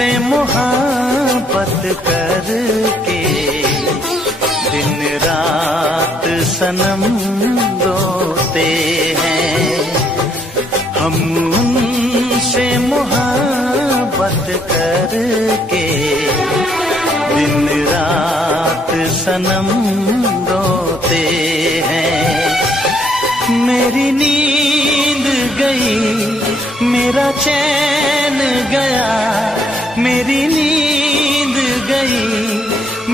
से मोहब्बत करके दिन रात सनम रोते हैं। हम उनसे मोहब्बत करके दिन रात सनम रोते हैं। मेरी नींद गई, मेरा चैन गया, मेरी नींद गई,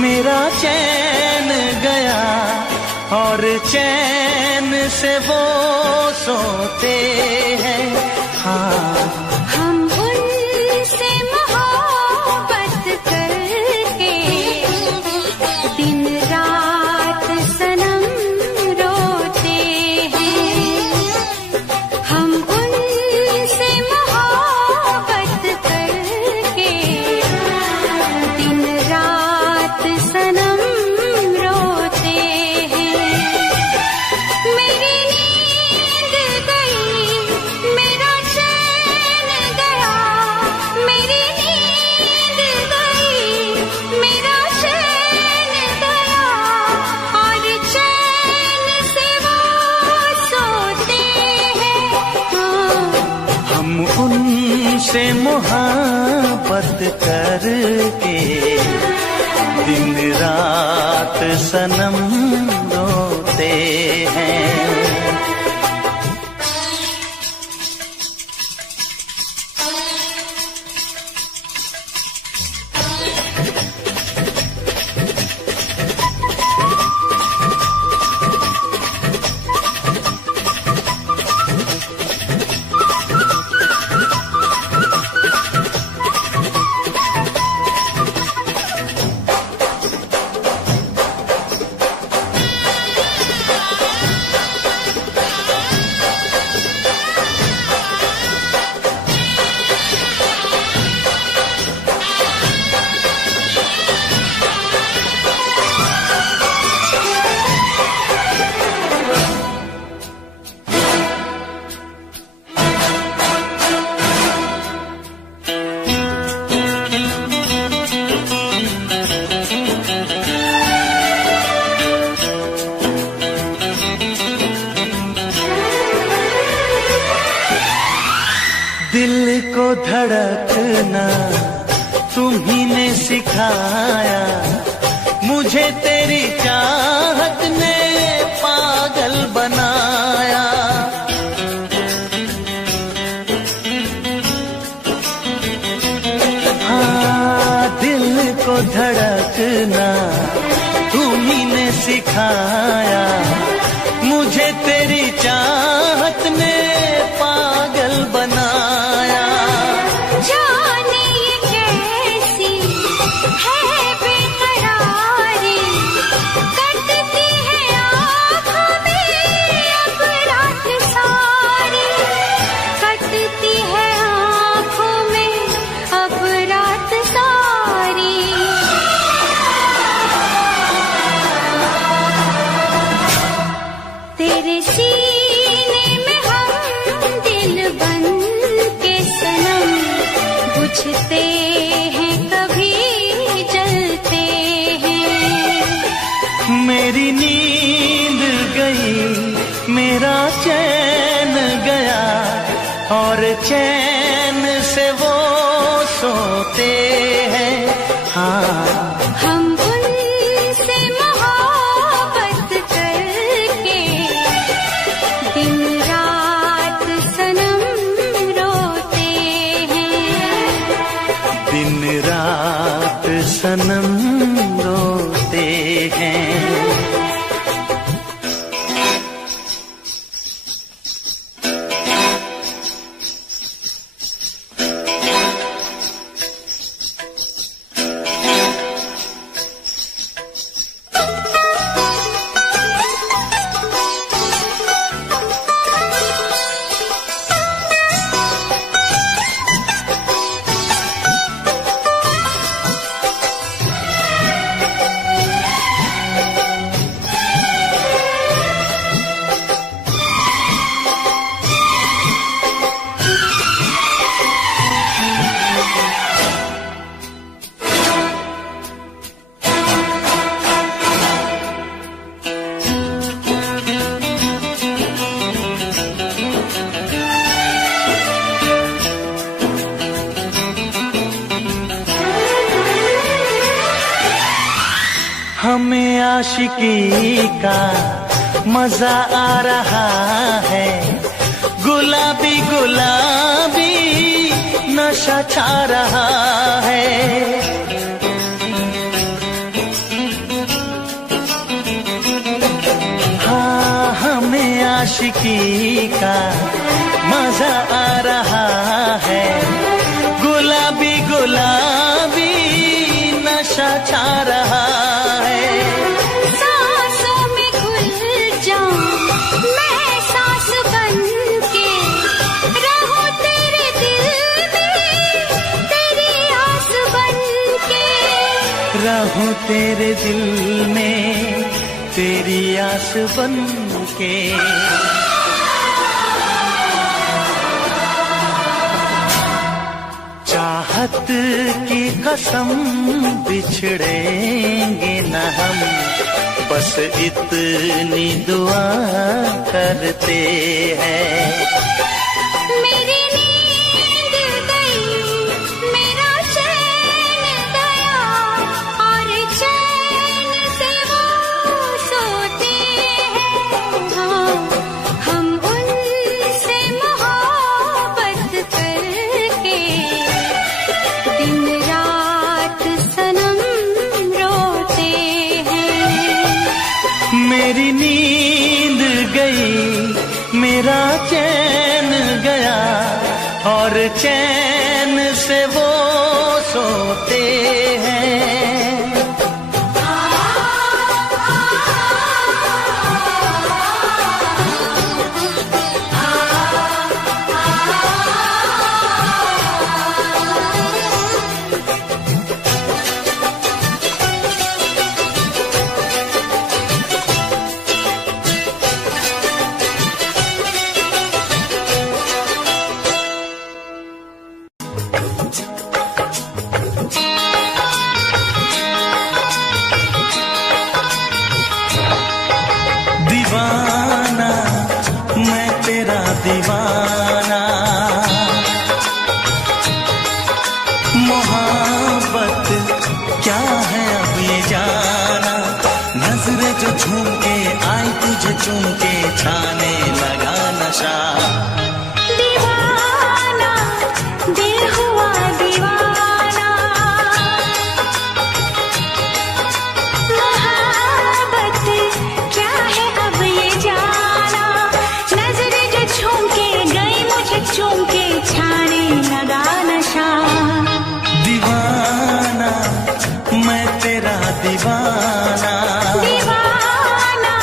मेरा चैन गया, और चैन से वो सोते हैं। हाँ, हम उनसे मोहब्बत करके दिन रात सनम रोते हैं। हम उनसे मोहब्बत करके दिन रात सनम रोते हैं। मेरी नींद गई, मेरा चैन गया, मेरी नींद गई, मेरा चैन गया, और चैन से वो सोते हैं। हम उनसे मोहब्बत करके दिन रात सनम रोते हैं। दिल को धड़कना तुम्ही ने सिखाया, मुझे तेरी चाहत ने पागल बनाया। हाँ, दिल को धड़कना तुम्ही ने सिखाया, मुझे तेरी चाहत ने पागल बनाया। जाने ये कैसी है बेकरारी, कटती है आँखों में अब रात सारी, कटती है आँखों में अब रात सारी। तेरे सीने में हम दिल बन के सनम, बुझते हैं कभी जलते हैं। मेरी नींद गई, मेरा चैन गया, और चैन से वो सोते हैं। हाँ, हम उनसे मोहब्बत करके दिन रात सनम रोते हैं। दिन रात सनम रोते हैं। हमें आशिकी का मजा आ रहा है, गुलाबी गुलाबी नशा छा रहा है। हाँ, हमें आशिकी का मजा आ रहा है, गुलाबी गुलाबी नशा छा रहा है। सांसों में घुल जाऊं मैं सांस बन के, रहूं तेरे दिल में तेरी आस बन के, रहूं तेरे दिल में तेरी आस बन के। चाहत की कसम बिछड़ेंगे न हम, बस इतनी दुआ करते हैं। मेरी नींद गई, मेरा चैन गया, और चैन से वो सोते हैं। हाँ, हम उनसे मोहब्बत करके दिन रात सनम रोते हैं। मेरी नींद गई, मेरा चैन गया, और चैन से वो सोते हैं। दीवाना मैं तेरा दीवाना, मोहब्बत क्या है अब ये जाना। नजरें जो झूम के आई तुझे चूम के, छाने लगा नशा। दीवाना दिल हुआ दीवाना, मोहब्बत क्या है अब ये जाना। नजरें जो झूम के गई मुझे चूम के, छाने लगा नशा। दीवाना मैं तेरा दीवाना, दीवाना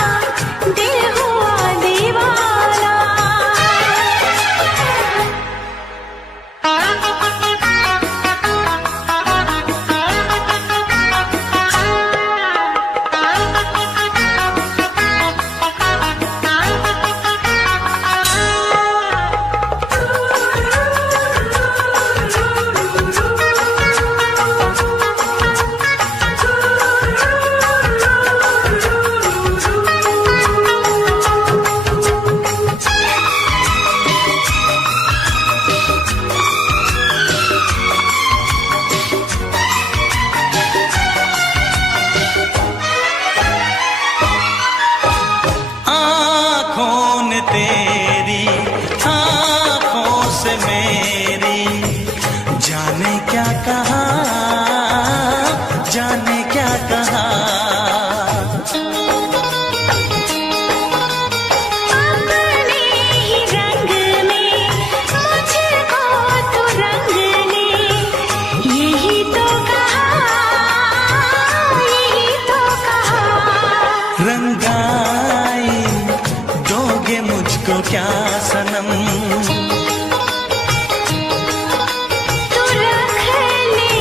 दिल हुआ दीवाना। आँखों ने तेरी आँखों से मेरी जाने क्या कहा, जाने क्या कहा। अपने ही रंग में मुझको तो रंग ने, यही तो कहा, यही तो कहा। रंगाई दोगे मुझको क्या सनम, तू रख ले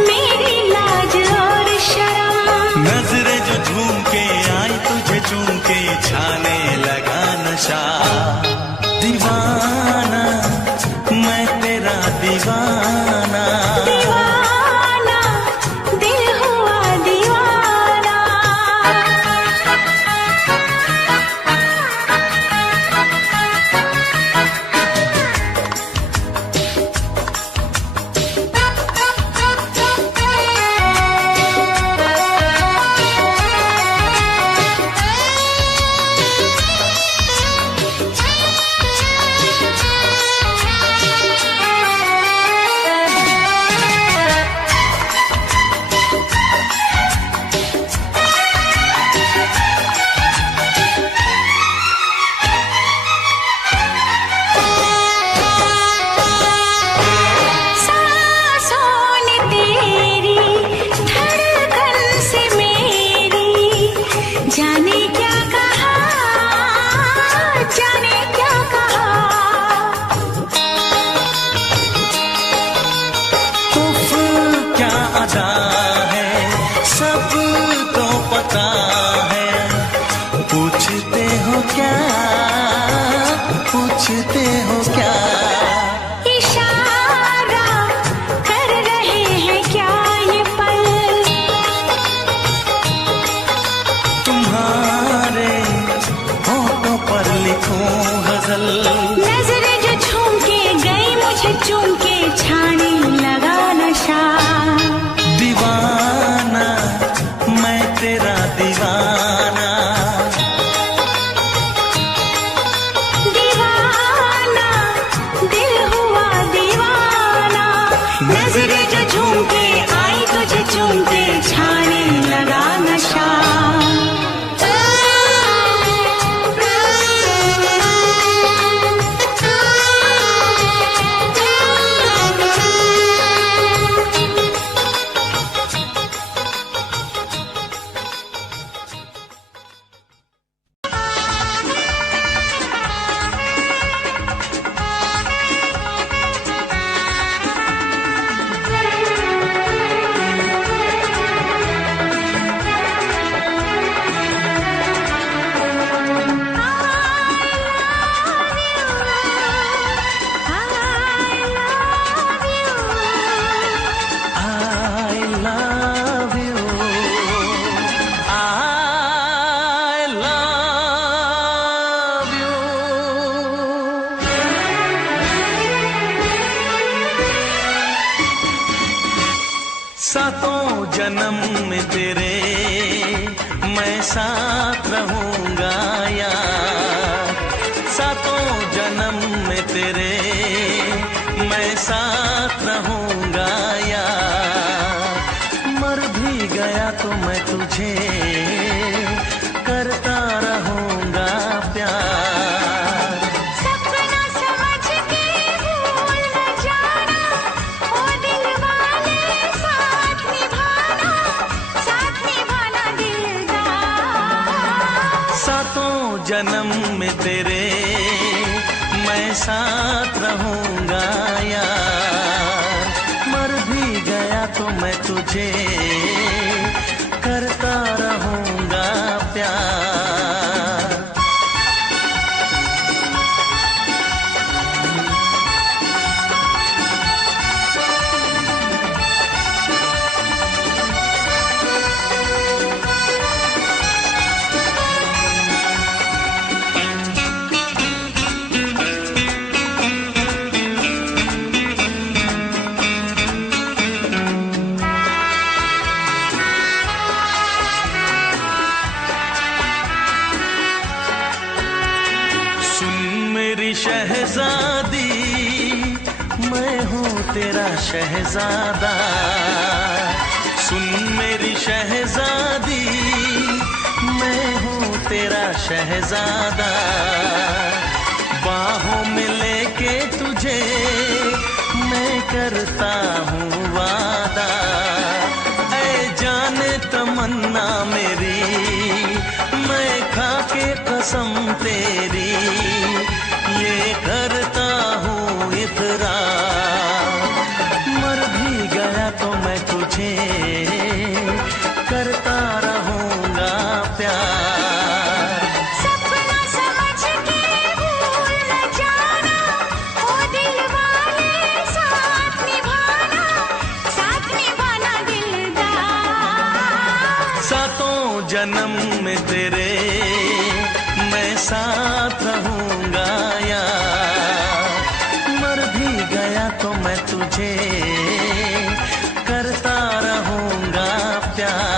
मेरी लाज और शर्म। नजरें जो झूम के आई तुझे चूम के, छाने लगा नशा। दीवाना मैं तेरा दीवाना, दीवाना दिल हुआ दीवाना। सातों जन्म में तेरे मैं साथ रहूंगा यार, सातों जन्म में तेरे मैं साथ रहूंगा यार, मर भी गया तो मैं तुझे करता रहूंगा प्यार। सपना समझ के भूल न जाना, ओ दिल वाले साथ निभाना दिलदार। सातों जन्म में तेरे मैं साथ रहूंगा यार, मर भी गया तो मैं तुझे करता रहूंगा प्यार। शहजादी मैं हूँ तेरा शहजादा, सुन मेरी शहजादी मैं हूँ तेरा शहजादा, बाहों में लेके तुझे मैं करता हूँ वादा, ऐ जाने तमन्ना मेरी मैं खा के कसम तेरी ये करता हूँ इकरार, मर भी गया तो मैं तुझे करता रहूंगा प्यार। सपना समझ के भूल न जाना, ओ दिल वाले साथ निभाना दिलदार। सातों जन्म में तेरे मैं साथ रहूंगा यार, मर भी गया तो मैं तुझे करता रहूंगा प्यार।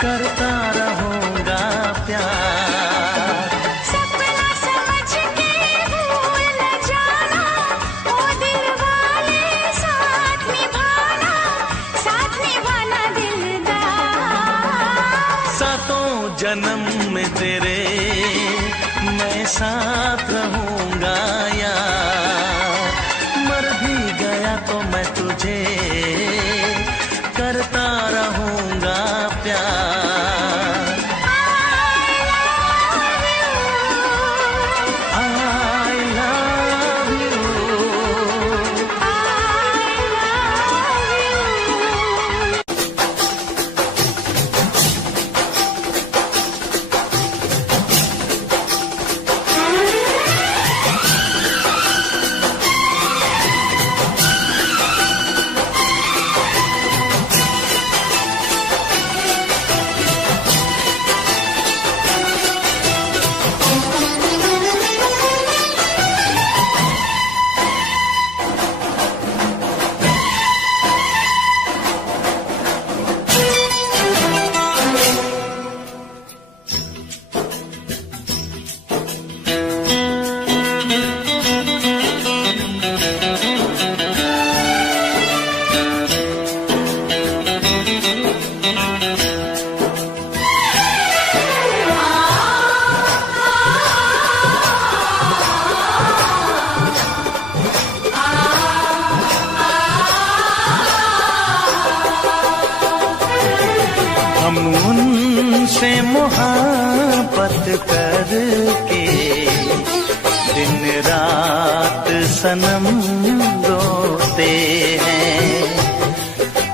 करता रहूंगा प्यार। सपना समझ के भूल न जाना, ओ दिल वाले साथ निभाना दिलदार। सातों जन्म में तेरे मैं साथ रहूंगा यार, मर भी गया तो मैं तुझे करता रहूंगा प्यार। उनसे मोहब्बत करके दिन रात सनम रोते हैं।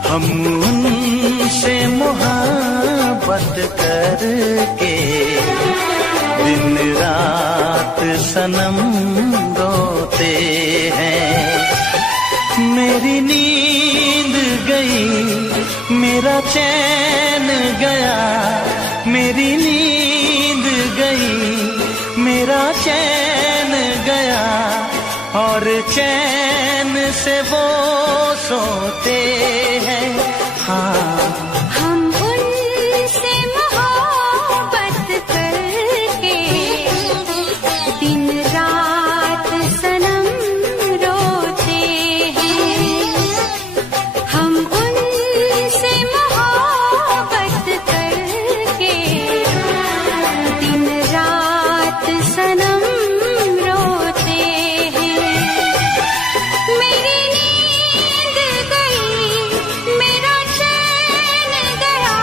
हम उनसे मोहब्बत करके दिन रात सनम रोते हैं। मेरी नींद गई, मेरा चैन गया, मेरी नींद गई, मेरा चैन गया, और चैन से वो सोते हैं। हाँ, हम उनसे मोहब्बत करके दिन रात सनम रोते हैं। हम उनसे मोहब्बत करके दिन रात सनम रोते हैं। मेरी नींद गई, मेरा चैन गया,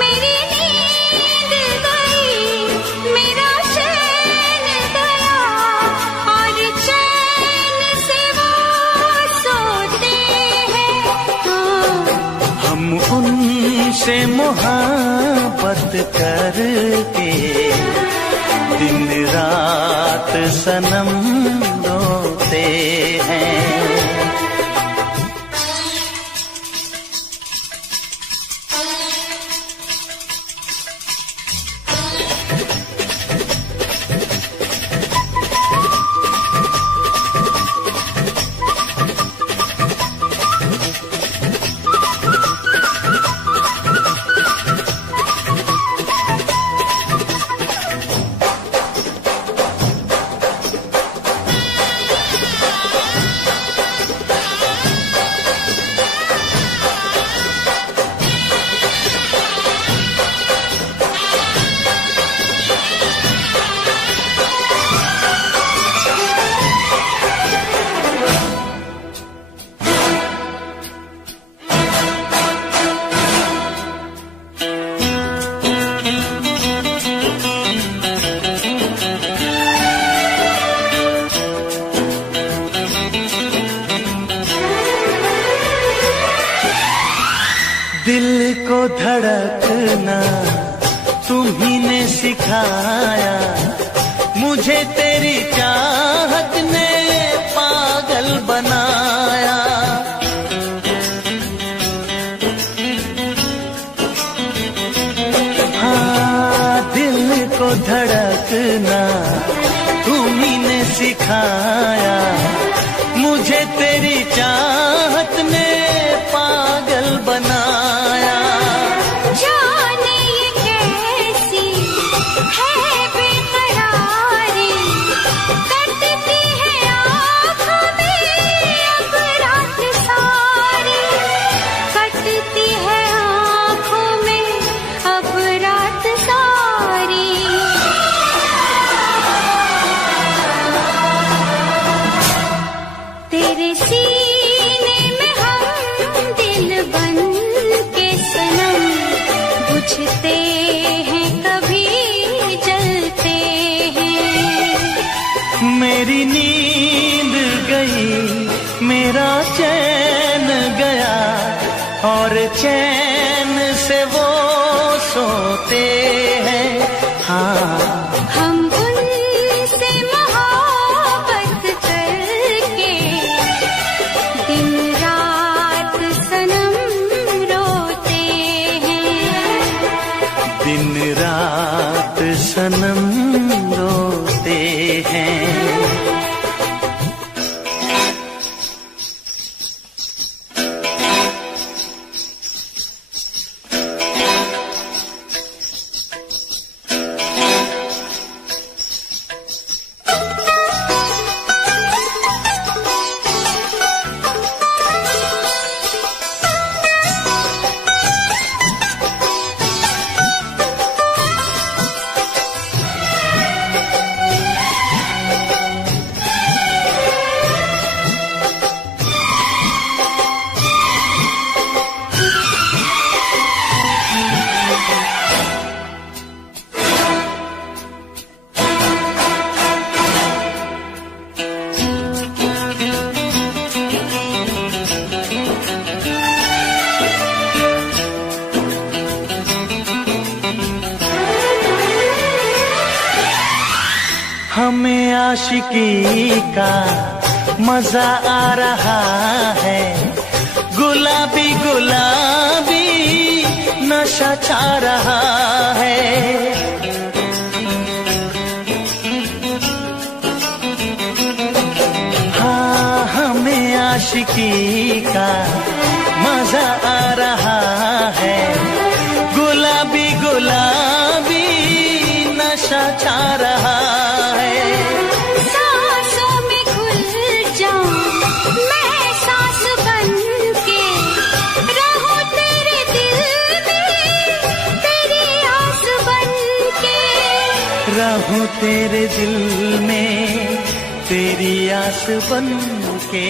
मेरी नींद गई, मेरा चैन गया, और चैन से वो सोते हैं। हाँ, हम उनसे मोहब्बत करके दिन रात सनम रोते हैं। दिल को धड़कना तुम्ही ने सिखाया, मुझे तेरी चाहत ने पागल बनाया। हाँ, दिल को धड़कना तुम्ही ने सिखाया, मुझे तेरी चाहत ने पागल बनाया। जाने ये कैसी है बेकरारी, कटती है आँखों में अब रात सारी, कटती है आँखों में अब रात सारी। तेरे सीने में हम दिल बन के सनम, बुझते हैं कभी जलते हैं। मेरी नींद गई, मेरा चैन गया, और चैन से वो सोते हैं। हाँ, हम उनसे मोहब्बत करके दिन रात सनम रोते हैं। दिन रात सनम रोते हैं। हमें आशिकी का मजा आ रहा है, गुलाबी गुलाबी नशा छा रहा है। हाँ, हमें आशिकी का मजा आ रहा है, गुलाबी गुलाबी नशा छा रहा है। सांसों में घुल जाऊं मैं सांस बन के, रहूं तेरे दिल में तेरी आस बन के, रहूं तेरे दिल में तेरी आस बन के।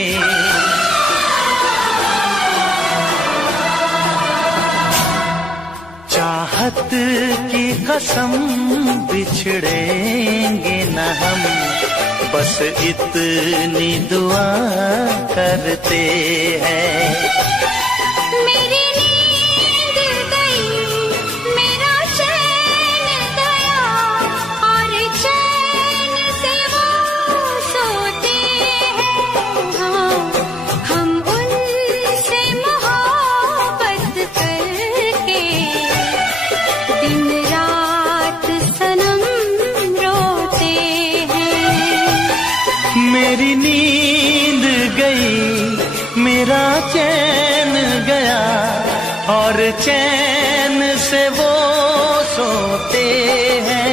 चाहत की कसम बिछड़ेंगे न हम, बस इतनी दुआ करते हैं। मेरी नींद गई मेरा चैन गया, और चैन से वो सोते हैं। हाँ, हम उनसे मोहब्बत करके दिन रात सनम रोते हैं। मेरी नींद गई मेरा चैन गया, और चैन से वो सोते हैं।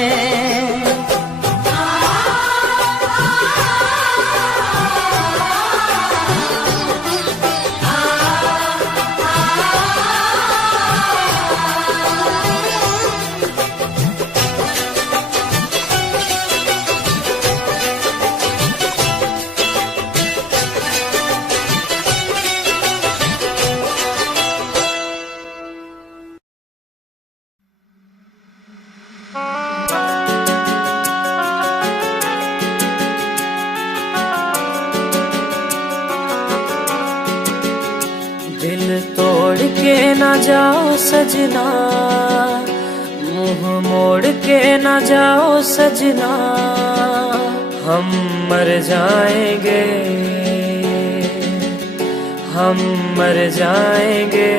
दिल तोड़ के ना जाओ सजना, मुंह मोड़ के ना जाओ सजना, हम मर जाएंगे, हम मर जाएंगे।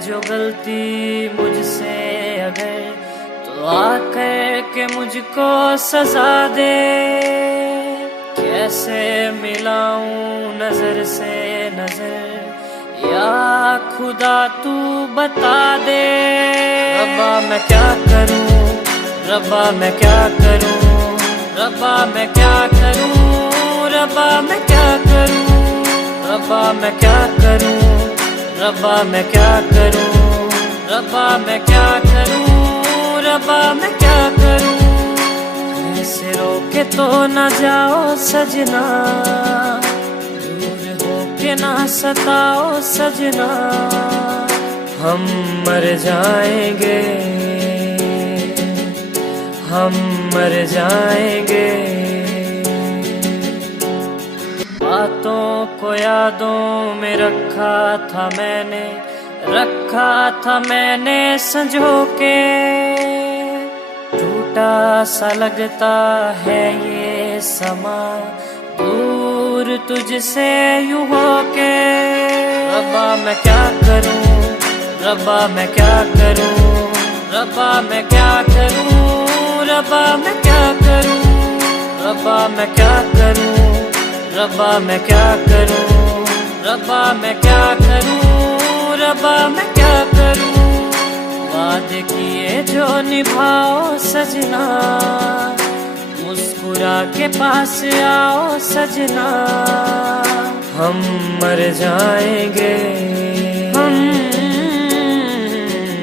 जो गलती मुझसे अगर, तो आकर के मुझको सजा दे। कैसे मिलाऊं नजर से नजर, या खुदा तू बता दे। रब्बा मैं क्या करूं, रब्बा मैं क्या करूं, रब्बा मैं क्या करूं, रब्बा मैं क्या करूं, रब्बा मैं क्या करूं, रब्बा मैं क्या करूं, रब्बा मैं क्या करूं, रब्बा मैं क्या करूं। ऐसे रोके तो न जाओ सजना, दूर होके ना सताओ सजना, हम मर जाएंगे, हम मर जाएंगे। बातों को यादों में रखा था मैंने, रखा था मैंने संजो के। टूटा सा लगता है ये समा, दूर तुझसे यूं होके। रब्बा मैं क्या करूं, रब्बा मैं क्या करूं, रब्बा मैं क्या करूं, रब्बा मैं क्या करूं, रब्बा मैं क्या करूं, रब्बा मैं क्या करूं, रब्बा मैं क्या करूं, रब्बा मैं क्या करूं। वादे किए जो निभाओ सजना, मुस्कुरा के पास आओ सजना, हम मर जाएंगे, हम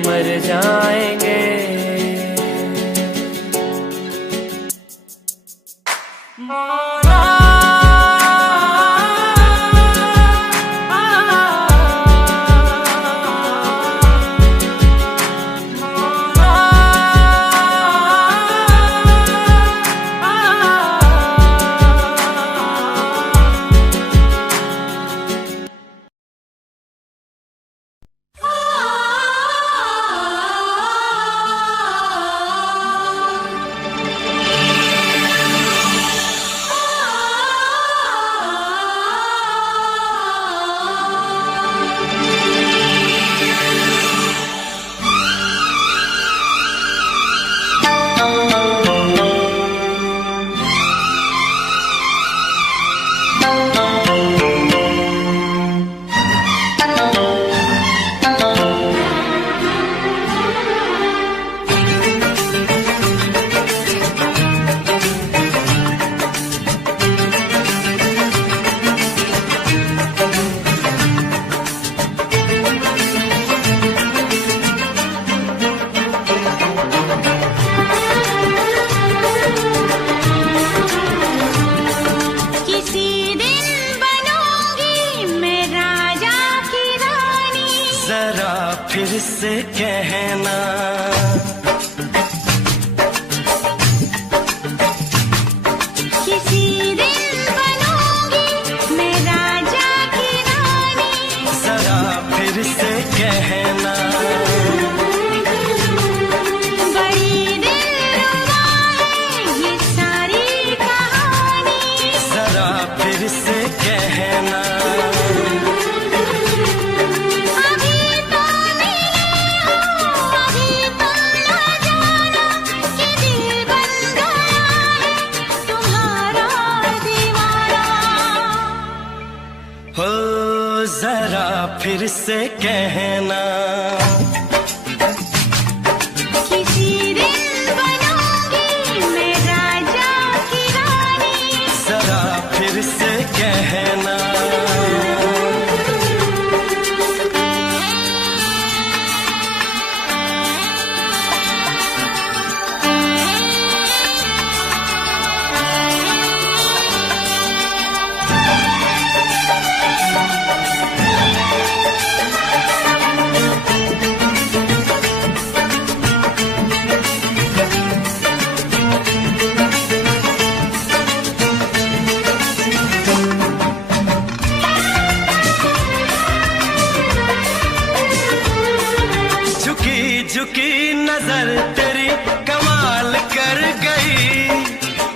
मर जाएंगे। मौला से कहना। किसी दिन बनूंगी मैं राजा की रानी, जरा फिर से कहना। बड़ी दिलरुबा है ये सारी कहानी, जरा फिर से कहना। अभी तो मिले हो, अभी तो ना जाना कि दिल बन गया है तुम्हारा दीवाना। हो जरा फिर से कहना। किसी दिन बनूंगी मैं राजा की रानी, जरा फिर से कहना। झुकी झुकी नजर तेरी कमाल कर गई,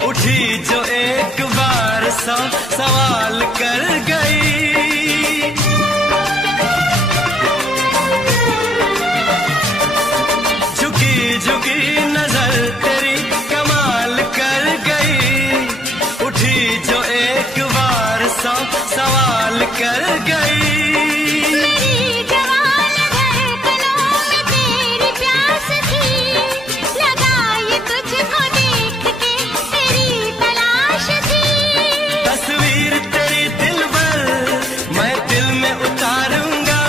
उठी जो एक बार सौ सवाल कर गई। झुकी झुकी नजर तेरी कमाल कर गई, उठी जो एक बार सौ सवाल कर गई। मेरी जवान धड़कनों में तेरी प्यास थी, लगाई तुझको देख के तेरी तलाश थी। तस्वीर तेरी दिल भर मैं दिल में उतारूंगा,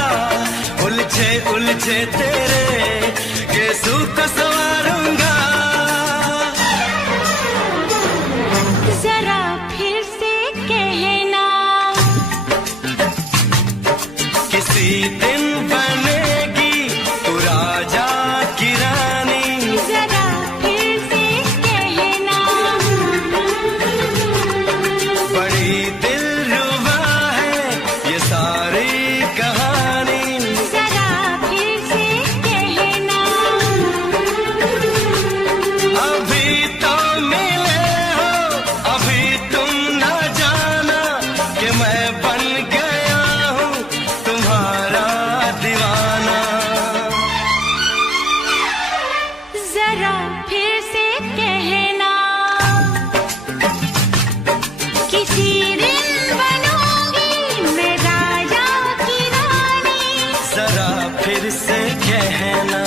उलझे उलझे तेरे केसू को संवारूंगा। जरा फिर से कहना, किसी दिन बनेगी तू राजा की रानी, जरा फिर से कहना। बड़ी दिलरुबा है ये सारी कहानी। जरा फिर से कहना, अभी तो मिले हो, अभी तुम न जाना कि मैं बन गया हूँ तुम्हारा दीवाना। जरा फिर से कहना, किसी दिन बनूंगी मैं राजा की रानी, जरा फिर से कहना।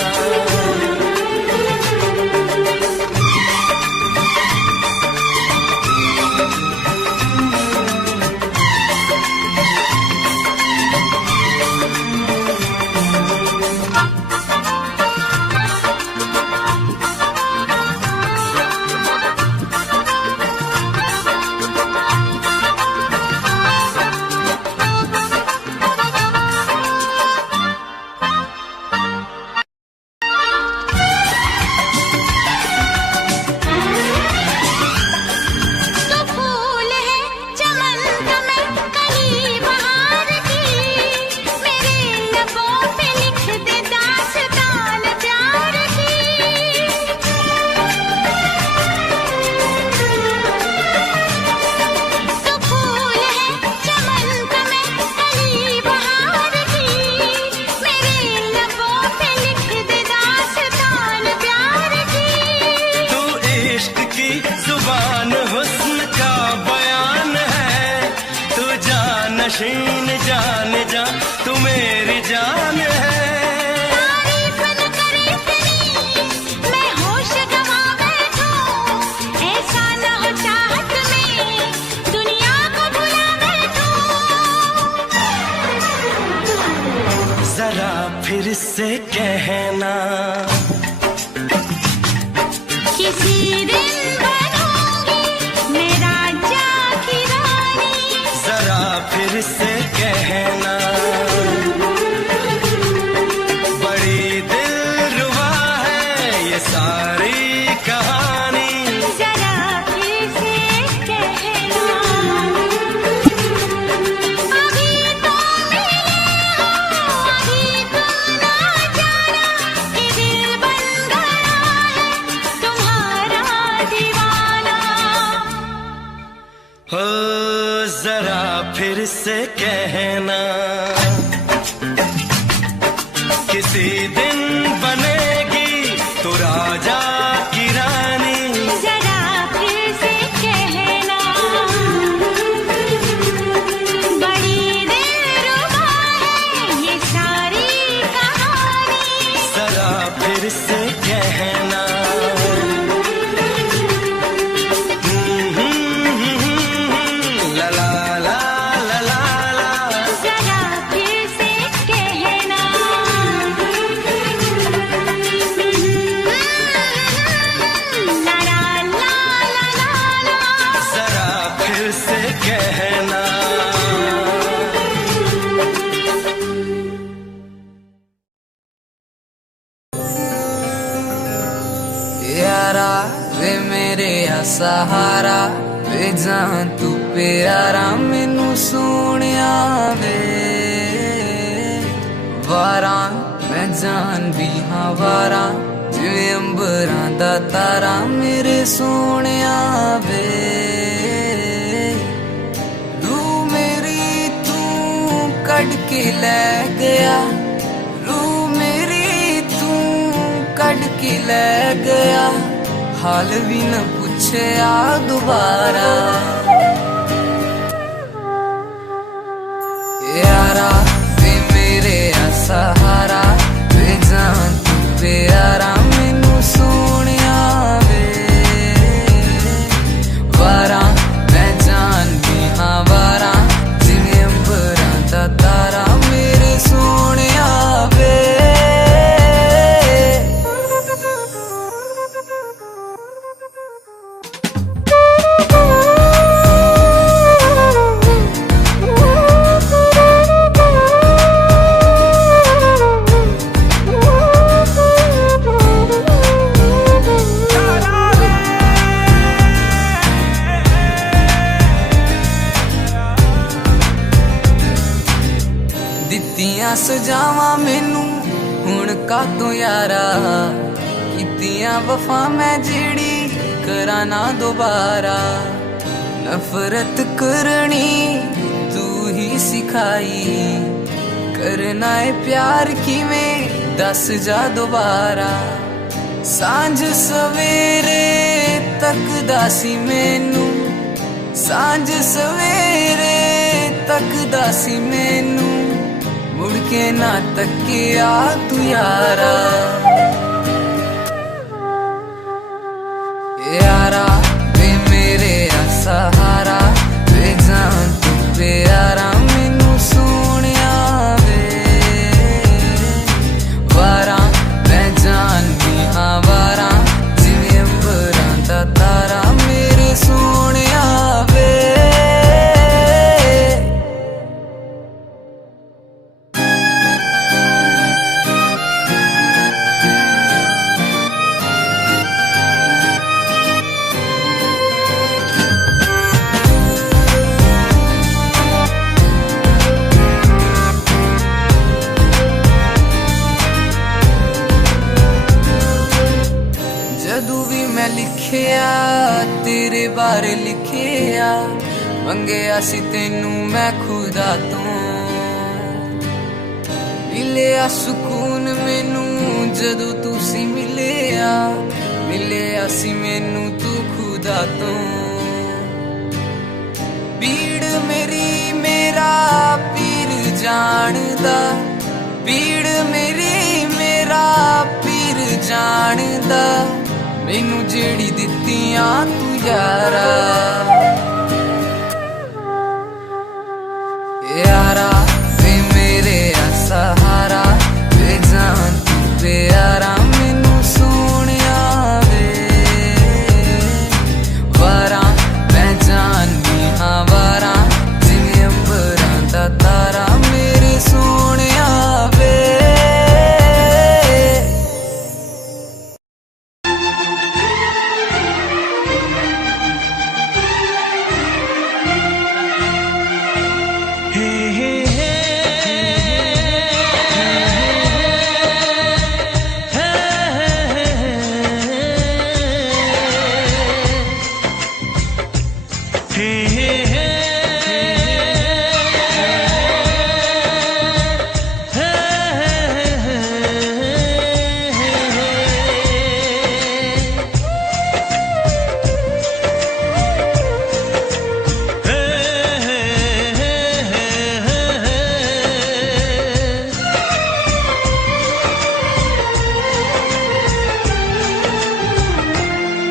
तो फूल है चमन का मैं कली बहार की, मेरे लबों पे लिख दे दास्तान प्यार की। तो फूल है चमन का मैं कली बहार की, मेरे लबों पे लिख दे दास्तान प्यार की। तू इश्क की जुबान हुस्न का बयान है, तू जानशीन जान जा तू मेरी जान है। तारीफ न करे तेरी मैं होश गवा बैठूं, ऐसा न हो चाहत में दुनिया को भुला बैठूं। जरा फिर से कहना, किसी दिन बनूंगी मैं राजा की रानी, जरा फिर से कहना। बड़ी हो जरा फिर से कहना, किसी दिन बनेगी तू राजा की रानी। जरा फिर से कहना, बड़ी दिलरुबा है ये सारी कहानी। जरा फिर से कहना, ला ला ला ला ला ला। जरा फिर से कहना, ला ला ला ला ला ला। जरा फिर से कहना। यारा वे मेरे सहारा, वे जान तू प्यारा मैनू सोनिया वे। वारा मैं जान भी हाँ वारा, जिवें अंबरां दा तारा मेरे सोनिया वे। रूह मेरी तू कट के ले गया, रूह मेरी तू कट के ले गया, हाल भी न पूछया दोबारा। यारा वे मेरे सहारा, वे जान तू प्यारा मैनू सोनिया वे। वारा मैं जान भी हाँ वारा, जिवें अंबरां दा तारा मेरे सोनिया वे। दित्तियां सजावां मैनू हुण कातों यारा, कीतियां वफा मैं जेड़ी करा ना दोबारा। नफरत करनी तू ही सिखाई, करना है प्यार किवें दस जा दोबारा। सांझ सवेरे तकदा सी मैनू, सांझ सवेरे तकदा सी मैनू, मुड़ के ना तकिया तू यारा। यारा वे मेरे सहारा, वे जान तू प्यारा मैनू सोनिया वे। वारा मैं जान भी हाँ वारा, जिवें अंबरां दा तारा मेरे सोनिया वे। जदू भी मैं लिखिया तेरे बारे लिखिया, मंगया सी तेनू मैं खुदा तो। मिलिया सुकून मैनू जदू तू सी मिलिया, मिलिया सी मैनू तू खुदा तो। पीड़ मेरी मेरा पीर जानदा, पीड़ मेरी मेरा पीर जानदा, मैनू जेड़ी दित्तियां तू यारा। यारा वे मेरे सहारा, वे जान तू प्यारा मैनू सोनिया वे। वारा मैं जान भी हाँ वारा, जिवें अंबरां दा तारा मेरे सोनिया वे।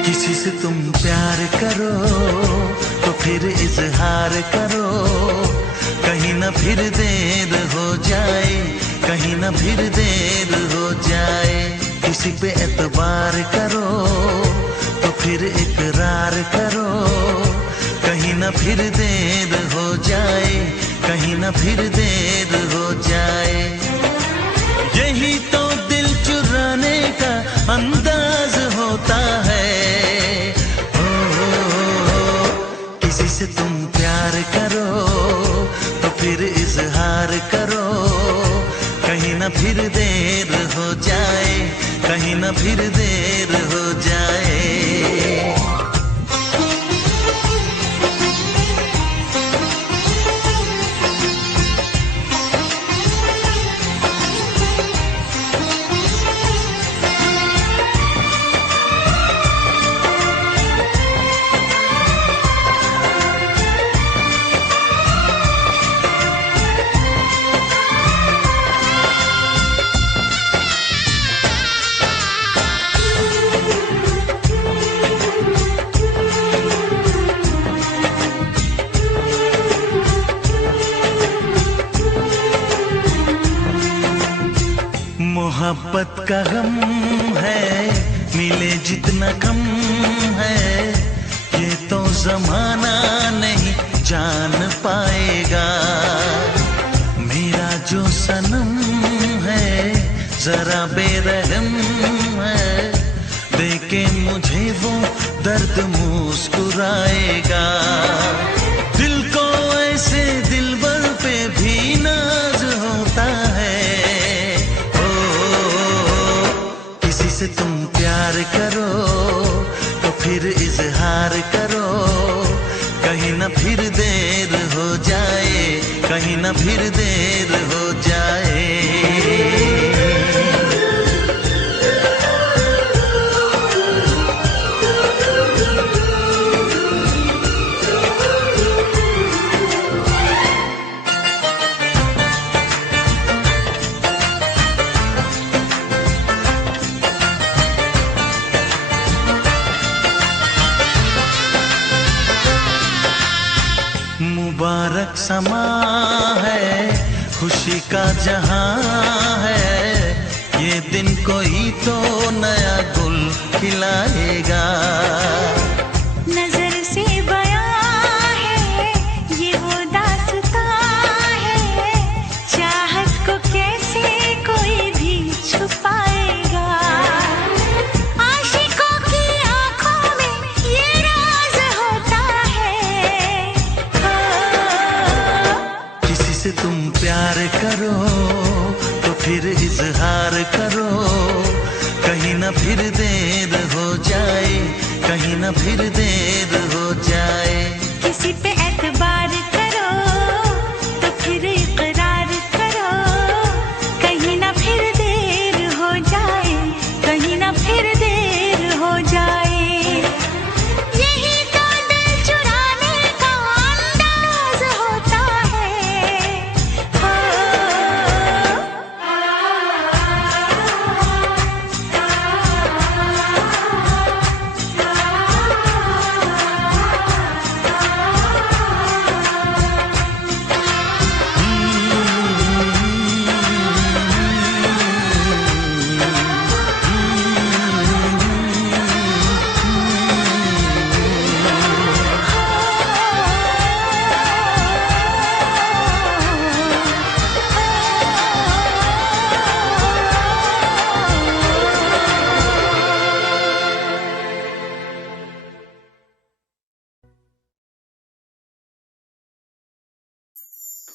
किसी से तुम प्यार करो तो फिर इजहार करो, कहीं ना फिर देर हो जाए, कहीं ना फिर देर हो जाए। किसी पे एतबार करो तो फिर इकरार करो, कहीं ना फिर देर हो जाए, कहीं ना फिर देर हो जाए। यही तो दिल चुराने का अंदाज होता है। किसी से तुम प्यार करो तो फिर इजहार करो, कहीं ना फिर देर हो जाए, कहीं ना फिर देर हो जाए। मोहब्बत का गम है, मिले जितना कम है, ये तो जमाना नहीं जान पाएगा। मेरा जो सनम है जरा बेरहम है, देखे मुझे वो दर्द मुस्कुराएगा। दिल को ऐसे दिलबर पे भी नाज होता है। से तुम प्यार करो तो फिर इजहार करो, कहीं ना फिर देर हो जाए, कहीं ना फिर देर हो जाए। मुबारक समा है, खुशी का जहां है, ये दिन कोई तो नया गुल खिलाएगा। नजर से बयां है ये वो दास्तां है, चाहत को कैसे कोई भी छुपाएगा। आशिकों की आंखों में ये राज होता है। किसी से तुम प्यार करो तो फिर इजहार करो, कहीं ना फिर देर हो जाए, कहीं ना फिर देर हो जाए। किसी पे एतबार करो तो फिर इकरार करो, कहीं ना फिर देर हो जाए, कहीं ना फिर देर हो जाए। यही तो दिल चुराने का अंदाज होता है।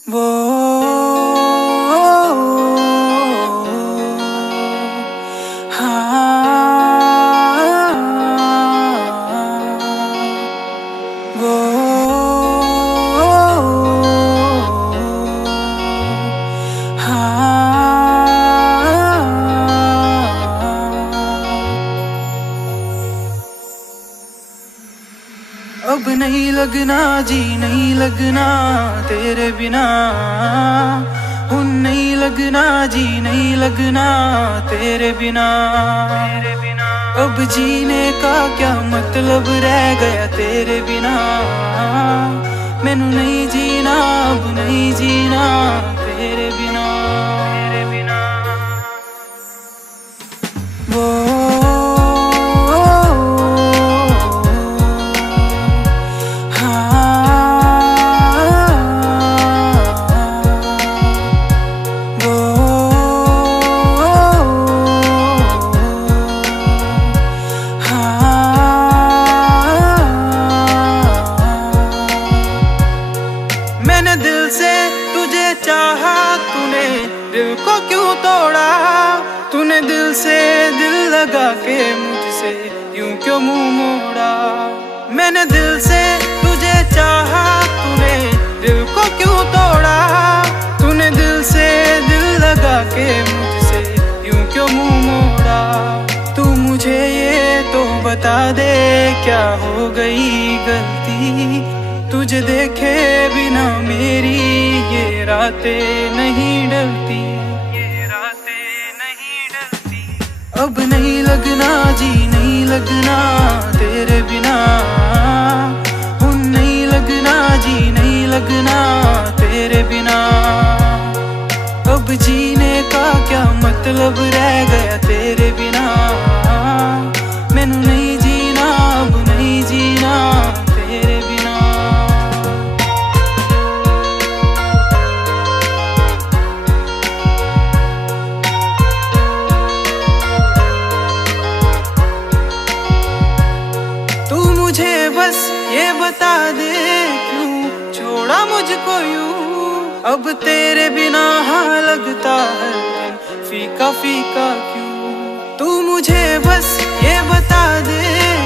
वो हाँ वो नहीं लगना जी नहीं लगना तेरे बिना, नहीं लगना जी नहीं लगना तेरे बिना। अब जीने का क्या मतलब रह गया तेरे बिना, मैनू नहीं जीना अब नहीं जीना तेरे बिना। वो मैंने दिल से तुझे चाहा, तूने दिल को क्यों तोड़ा, तूने दिल से दिल लगा के मुझसे यूं क्यों मुंह मोड़ा। मैंने दिल से तुझे चाहा, तूने दिल को क्यों तोड़ा, तूने दिल से दिल लगा के मुझसे यूं क्यों मुंह मोड़ा। तू मुझे ये तो बता दे क्या हो गई गलती, तुझे देखे बिना मेरी ये रातें नहीं डलती, ये रातें नहीं डलती। अब नहीं लगना जी नहीं लगना तेरे बिना, नहीं लगना जी नहीं लगना तेरे बिना। अब जीने का क्या मतलब रह गया तेरे बिना, मैनू नहीं जीना अब नहीं जीना तेरे बिना। तू मुझे बस ये बता दे क्यों छोड़ा मुझको यूं, अब तेरे बिना हाँ लगता है दिन फीका फीका क्यों। तू मुझे बस ये बता दे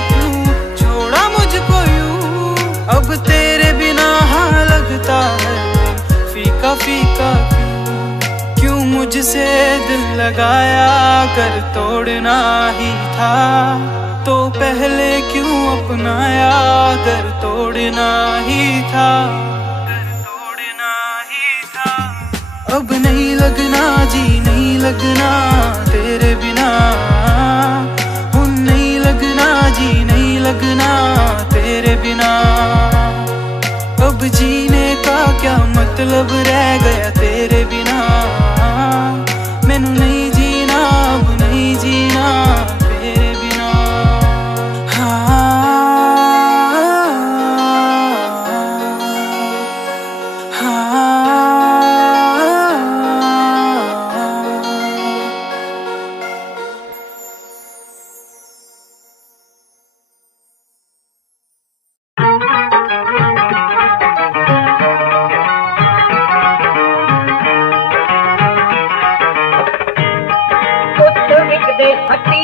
क्यों छोड़ा मुझको यूं, अब तेरे बिना हाँ लगता है दिन फीका फीका क्यों। क्यों मुझसे दिल लगाया कर तोड़ना ही था, तो पहले क्यों अपनाया अगर तोड़ना ही था। अब नहीं लगना जी नहीं लगना तेरे बिना, नहीं लगना जी नहीं लगना तेरे बिना। अब जीने का क्या मतलब रह गया तेरे बिना, मैनू नहीं जीना अब नहीं जीना तेरे बिना। विकदे हट्टी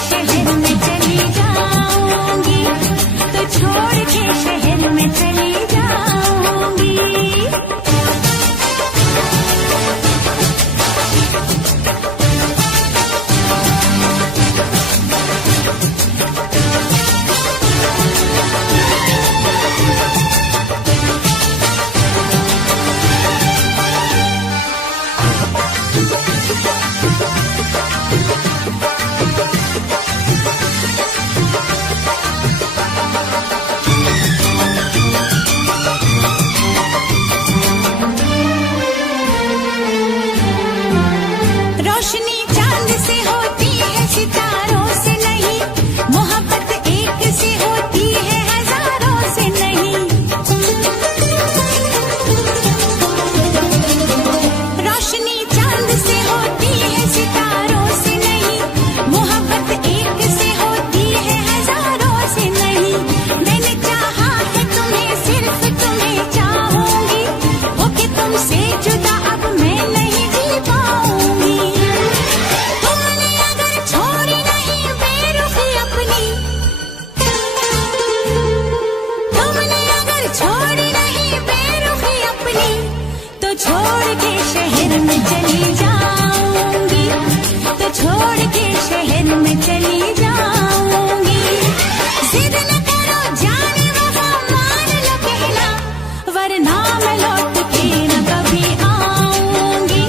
शहर में चली जाऊंगी, तो छोड़ के शहर में चली जाऊंगी। रोशनी चांद से होती है, सितारों से नहीं, मोहब्बत एक से होती है, हजारों से नहीं। रोशनी चांद से होती है, सितारों से नहीं, मोहब्बत एक से होती है, हजारों से नहीं। मैंने चाहा है तुम्हें, सिर्फ तुम्हें चाहूंगी, होके तुमसे जुदा अब मैं नहीं जी पाऊंगी। तुमने अगर छोड़ी नहीं बेरुखी अपनी, तुमने अगर छोड़ी नहीं बेरुखी अपनी, तो छोड़ के शहर में चली जाऊंगी, तो छोड़ के शहर में चली जाऊंगी। जिद न करो जाने वफा, मान लो कहना, वरना मैं लौट के न कभी आऊंगी,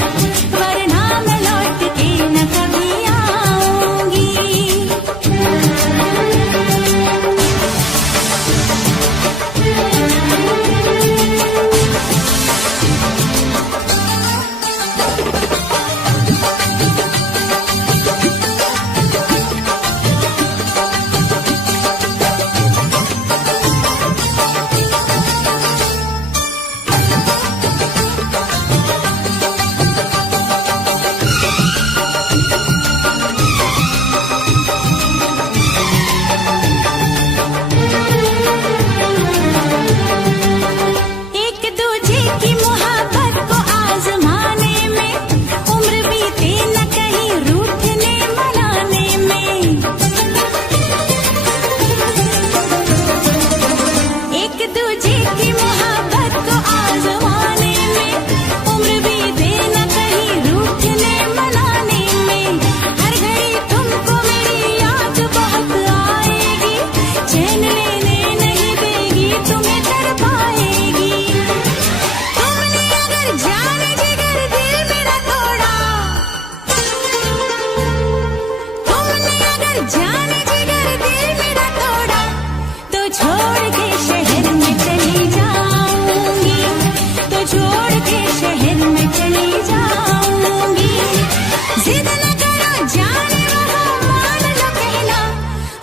वरना मैं लौट के न कभी आऊंगी। एक दूजे की मोहब्बत को आजमाने में, उम्र बीते न कहीं रूठने मनाने में। एक दूजे की मोहब्बत को आजमाने में, उम्र बीते न कहीं रूठने मनाने में। हर घड़ी तुमको मेरी याद बहुत आएगी, चैन लेने नहीं देगी, तुम्हें तड़पाएगी। तुमने अगर जाने जिगर दिल मेरा तोड़ा, तुमने अगर जाने जिगर दिल मेरा तोड़ा, तो छोड़ के शहर में चली जाऊंगी, तो छोड़ के शहर में चली जाऊंगी। जिद न करो जाने वफा, मान लो कहना,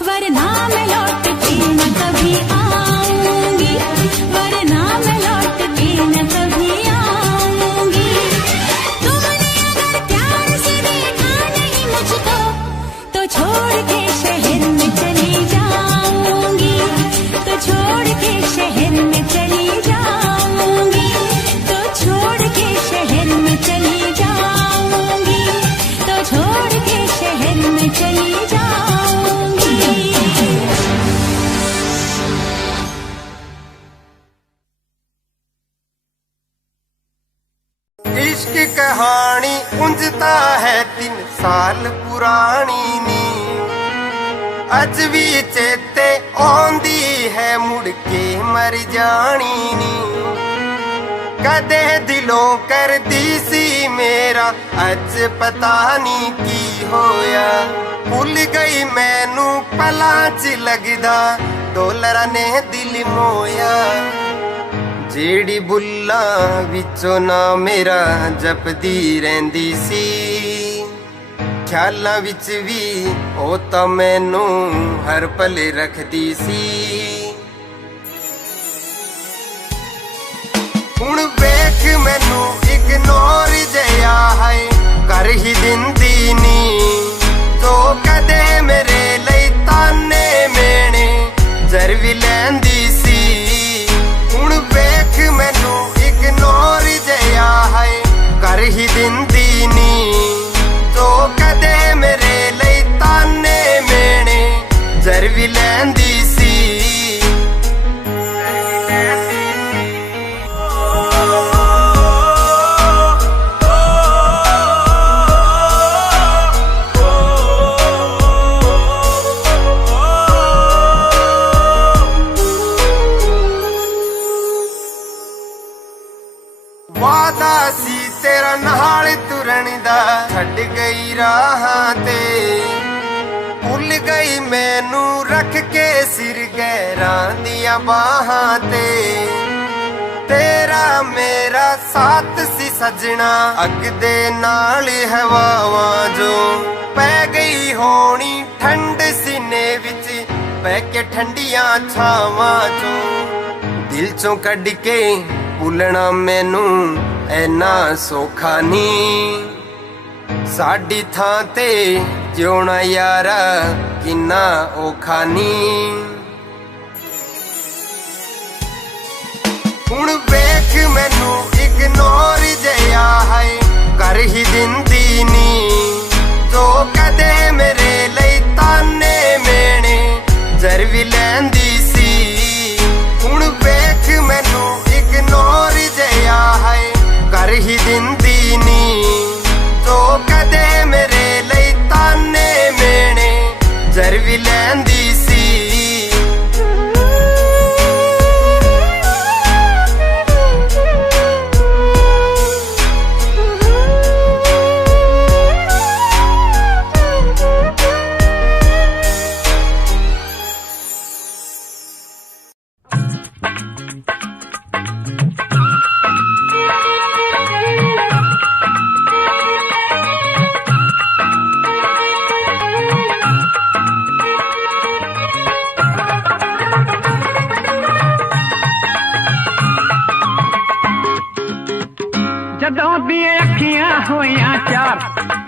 वरना मैं लौट के न कभी आऊंगी, वरना मैं लौट के न कभी आऊंगी। तुमने अगर प्यार से देखा नहीं मुझको, तो छोड़ के शहर में चली जाऊंगी, तो छोड़ के शहर में चली जाऊंगी, तो छोड़ के शहर में चली जाऊंगी, तो छोड़ के शहर में चली जाऊंगी। इश्क कहानी उंजता है 3 साल पुरानी नी, अज भी चेते आंदी है, मुड़ के मर जानी नी। कदे दिलों कर दी सी मेरा, अज पता नहीं की होया। भुल गई मैनू पलां च लगदा, डॉलरां ने दिल मोया। जेड़ी बुल्लां विचों ना मेरा जपदी रहिंदी सी, ख्यालां विच भी ओ तां मैनू हर पल रखदी सी। हुण वेख मैनू इग्नोर जया है कर ही दिंदी नी, तो कदे मेरे लई ताने मेने जर भी लैंदी सी। हुण वेख मैनू इग्नोर जया है कर ही दिंदी नी, तो कदे मेरे लई ताने मेने छड़ गई राहां ते भुल गई मैनू रख के सिर गैरां दियां बाहां ते तेरा मेरा साथ सी सजना अग दे नाल हवावां जो पै गई होनी ठंड सीने विच पै के ठंडियां छावां चो दिल चों कढ के भुलना मैनू ऐना सौखा नी साडी थां ते जिउणा यारा किन्ना औखा नी हुण वेख मैनू इग्नोर जिहा है कर ही दिंदी नी जो कदे मेरे लई ताने मेणे जर भी लैंदी सी हुण वेख मैनू इग्नोर जिहा है कर ही दिंदी नी जो कदे मेरे लई ताने मेणे जर भी लैंदी सी जदों दिए अखियां होइयां चार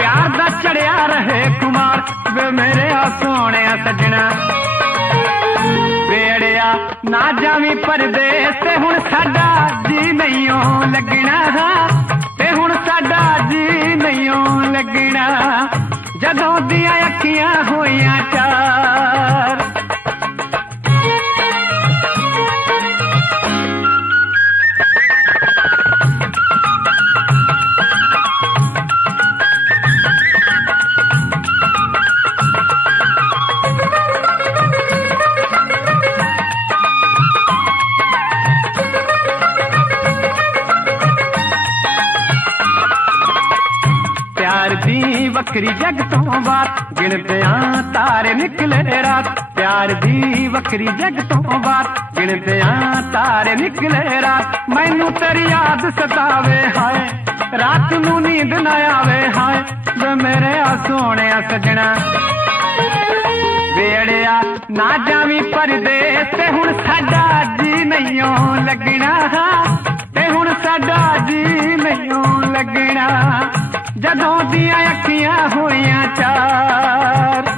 प्यार दा चढ़िया रहे कुमार वे मेरे आ सोने सजना बेड़िया ना जावी परदेस ते हुण साडा जी नहीं लगना ते हुण साडा जी नहीं लगना जदों दिया अखियां होइयां चार वक्री जग तो बात गिनते तारे निकले रात प्यार दी वक्री जग तो बात गिनते तारे निकले रात मैनू तेरी याद सतावे हाय रात नू नींद न आवे हाय वे मेरे आ सोने सजना वेड़िया ना जावी परदेस ते हुण साडा जी नहीं लगना ते हुण साडा जी नहीं लगना जदों दिया अखियां होइयां चार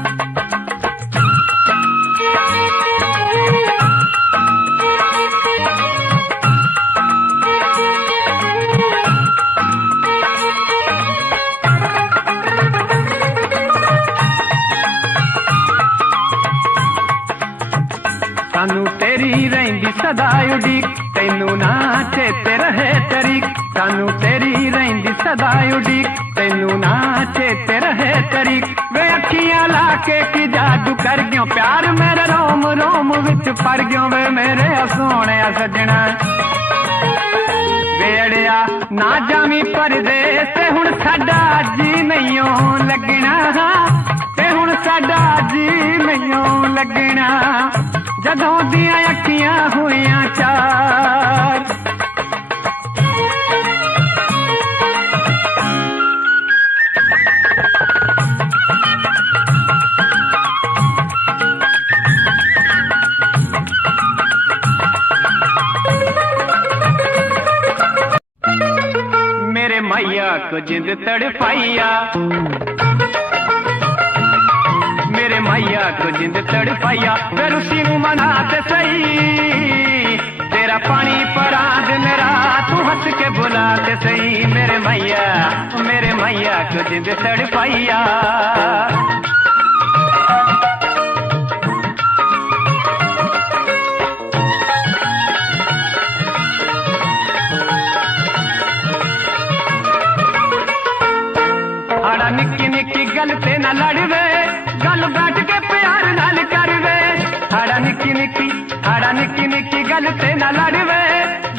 सानू तेरी रहिंदी सदा उडीक तैनू ना चेते रहे तरीक सानू तेरी रहिंदी सदा उडीक तैनू ना चेते रहे तरीक वे अखियां लाके की जादू कर गयो प्यार मेरे रोम रोम विच फर गयो वे मेरे सोने सजना वेड़िया ना जावी परदेस ते हुण साडा जी नहीं लगना ते हुण साडा जी नहीं लगना जदों दिया अखियां होइयां चार मेरे मैया को जिंद तड़पाइया मेरे मैया को जिंद तड़पाइया फिर उसी नू मनाते सही तेरा पानी परा दिन रात तू हंस के बुलाते सही मेरे मैया को जिंद तड़पाइया आड़ा निक्की निक्की गल ते ना लड़वे गल बैठ के प्यार नाल करवे आड़ा निक्की निक्की गल ते ना लड़वे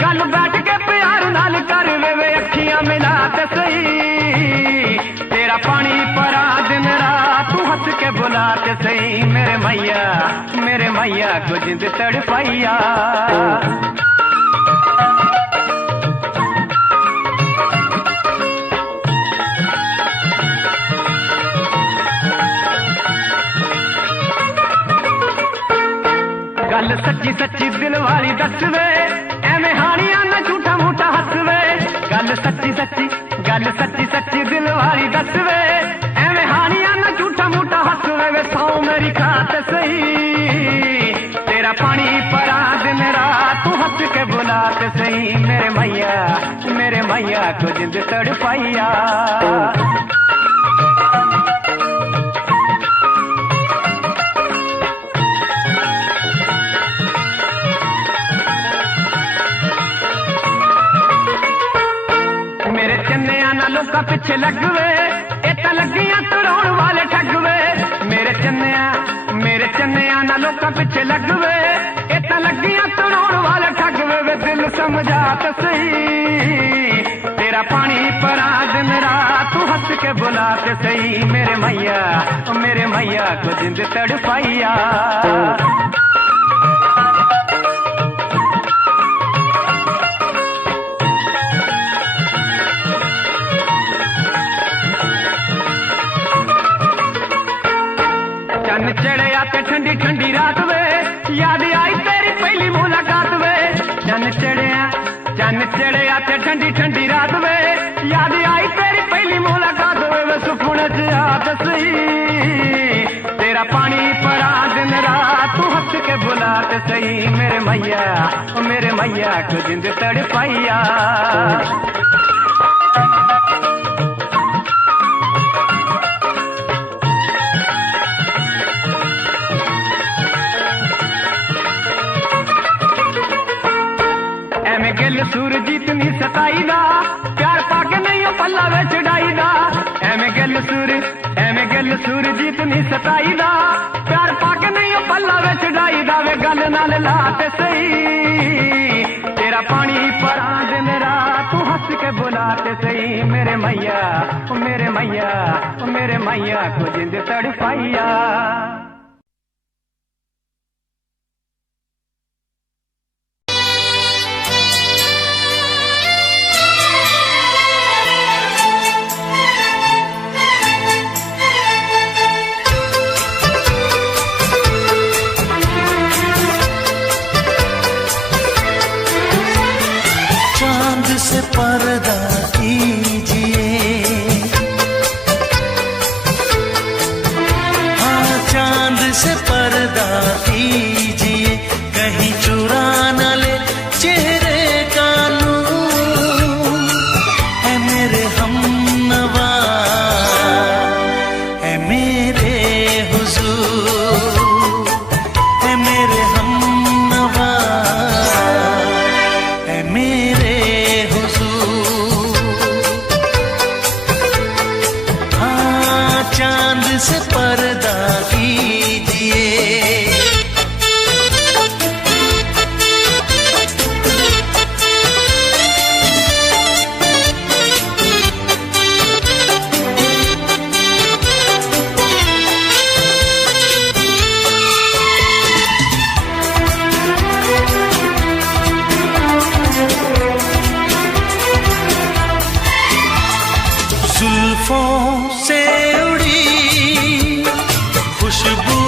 गल बैठ के प्यार नाल करवे वे अखियां मिला ते सही तेरा सही मेरे मैया को जिंद तड़पाइया। गल सच्ची सच्ची दिल वाली दस वे, एवें हानियां ना झूठा मूठा हस वे। गल सच्ची सच्ची दिल वाली दस वे, एवें हानियां ना झूठा मूठा हस वे। सौ मेरी खात सही तेरा पानी परा दिन रात तू हंस के बुलात सही मेरे मैया को जिंद तड़पाइया। मेरे चन्निया ना लोका पिछे लगवे, इतना लगियां तड़ाउण वाले ठगवे। मेरे चन्निया ना लोका पिछे लगवे, इतना लगियां तड़ाउण वाले ठगवे। वे दिल समझा तो सही तेरा पानी परा दिन रात तू हंस के बुला के सही मेरे मैया को जिंद तड़पाइया। चन चढ़िया ते ठंडी ठंडी रात वे, याद आई तेरी पहली मुलाकात वे। चन चढ़िया ते ठंडी ठंडी रात वे, याद आई तेरी पहली मुलाकात वे। वे सुपने च आत सही तेरा पानी परा दिन रात तू हंस के बुलात सही मेरे मैया को जिंद तड़पाइया। एवें गिल सूरजीत नी सताई दा, प्यार पाके नहीं पल्ला वे चढ़ाई दा। एवें गिल सूरजीत नी सताई दा, प्यार पाके नहीं पल्ला वे चढ़ाई दा। वे गल नाल लाते सही तेरा पानी परा दिन रात तू हंस के बुलाते सही मेरे मैया को जिंद तड़पाइया। से पर्दा कीजिए, हाँ चांद से पर्दा कीजिए, कहीं चुरा न ले चेहरे का नूर। है मेरे हमनवा है मेरे हुजूर, है मेरे हमनवा है मेरे चांद से पर्दा कीजिए। जुल्फों से उड़ी खुशबू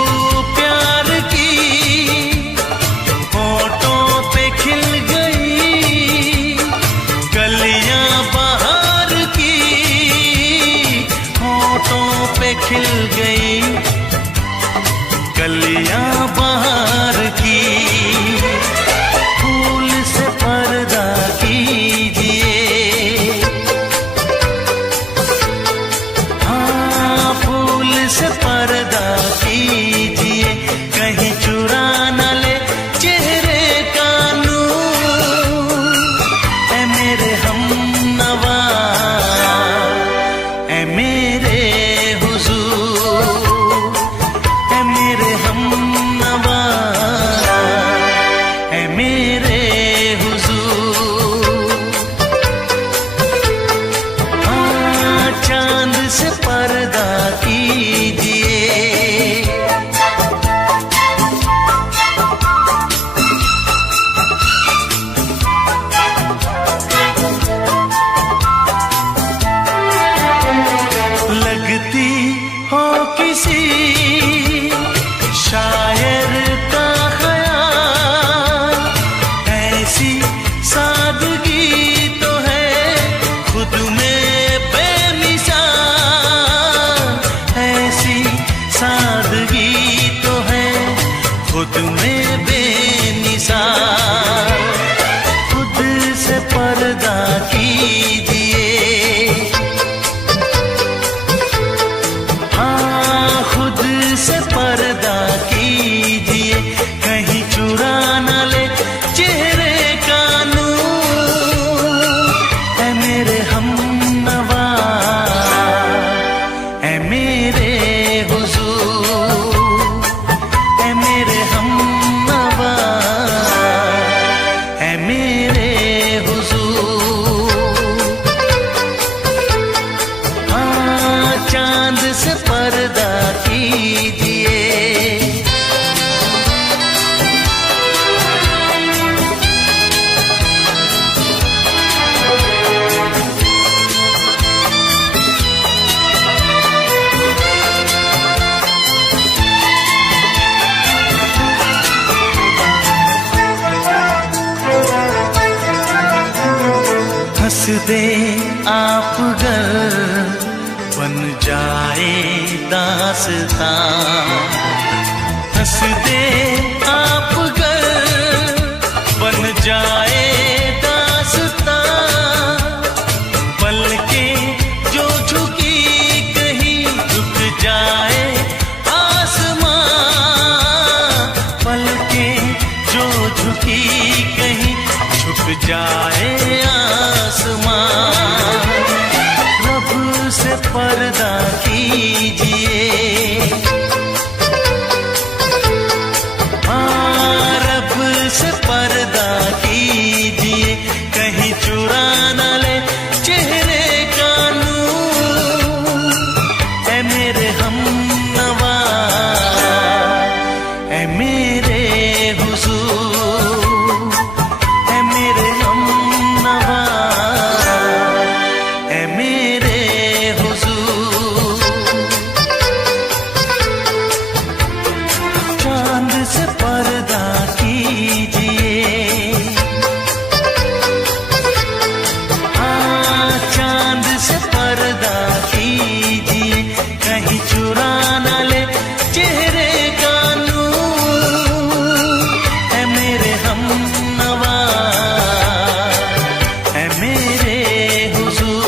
चांद से पर्दा कीजिए। हंस दे आप गर बन जाए दास्तां, हंस दे आप गर बन जाए दास्तां, पलकें जो झुकी कहीं झुक जाए आसमां, पलकें जो झुकी कहीं झुक जाए आसमां, रब से पर्दा कीजिए। रब से पर्दा कीजिए, कहीं चुरा न ले चेहरे का नूर। ऐ मेरे हमनवा, ऐ मेरे हुजूर, ऐ मेरे हमनवा, ऐ मेरे हुजूर। चांद से पर्दा कीजिए, हाँ चांद से पर्दा कीजिए, कहीं चुरा न ले चेहरे का नूर। है मेरे हमनवा, है मेरे हुजूर।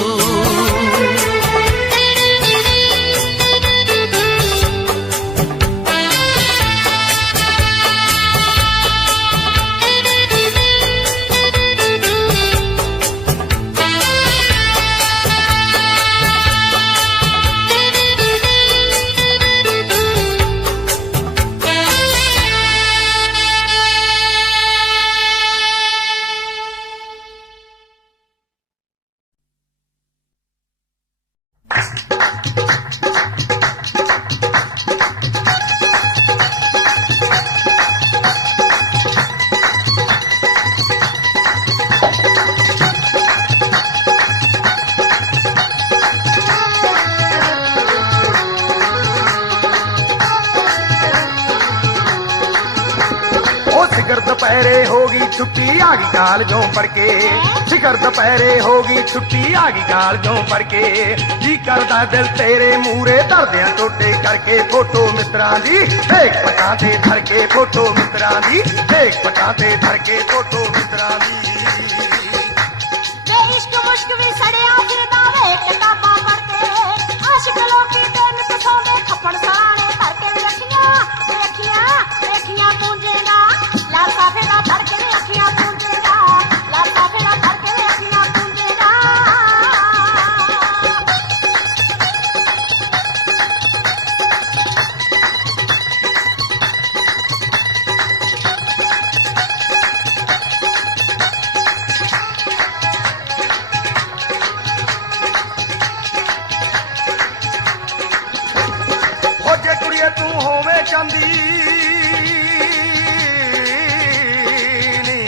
शिखर दोपहरे होगी छुट्टी आगी कालजों पढ़ के, शिखर दोपहरे होगी छुट्टी आगी कालजों पढ़ के, जी करदा दिल तेरे मूरे धरदियां टोटे करके, फोटो मित्रां दी देख पटाते धर के, फोटो मित्रां दी देख पटाते धर के, फोटो मित्रां दी। वे इश्क मुश्क भी सड़िया फिरदा वे किताबां पढ़ते, आशिक लोकी ते नित सौंदे खप्पड़ सराणे करके रखियां रखियां रखियां पूंजेगा, लासा फेरा धड़के वे अखियां पूंजेगा, लासा फेरा धड़के वे अखियां पूंजेगा। हो जे कुड़िए तू होवे चांदी नी,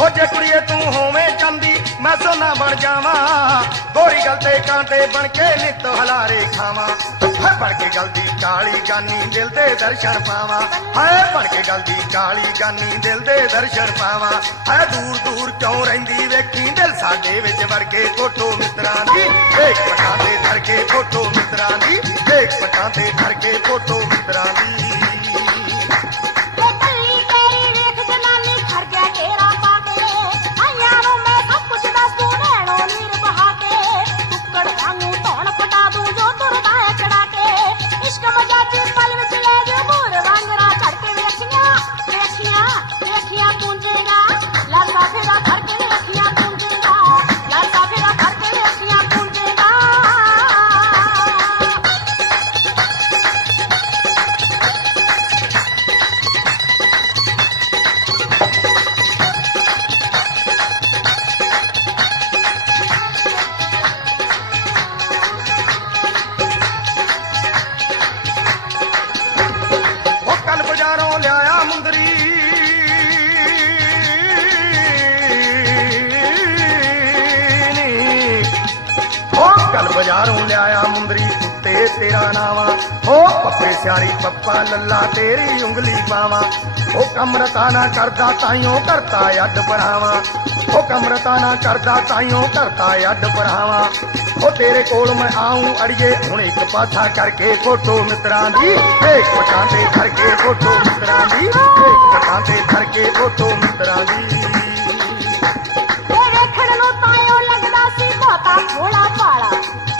हो जे कुड़िए तू होवे चांदी मैं सोना बन जावा, गोरी गल ते कांटे बन के नित हलारे खावा, बन के गल दी काली गानी दिल दे दर्शन पावा, है बन के गल दी काली गानी दिल दे दर्शन पावा, है दूर दूर क्यों रहिंदी वेखी दिल साडे विच वड़ के, फोटो मित्रां दी देख पटाते धर के, फोटो मित्रां दी देख पटाते धर के, फोटो मित्रां दी। वे कल्ली तेरी वेख जनानी खर गया तेरा पाके, आइयां नूं मैं सब कुछ दस दूं नैणों नीर बहा के, कुक्कड़ वांगू धौण पटा दूं जो तुरदा है चढ़ा के, इश्क मजाजी पल विच ले जो बूर वांगरा चढ़ के वे अखियां पूंजेगा, लासा फेरा धर के वे अखियां पूंजेगा, लासा फेरा धर के वे अखियां पूंजेगा। लिया मुंदरी कुत्ते तेरा नावा हो पप्पे स्यारी पप्पा लल्ला तेरी उंगली पावा ओ कमरता ना करदा ताइयों करता अड परावा ओ कमरता ना करदा ताइयों करता अड परावा ओ तेरे कोल मैं आऊं अड़िए हुण एक पासा करके फोटो मित्रां दी एक पटां ते करके फोटो मित्रां दी एक पटां ते करके फोटो मित्रां दी भोला भाला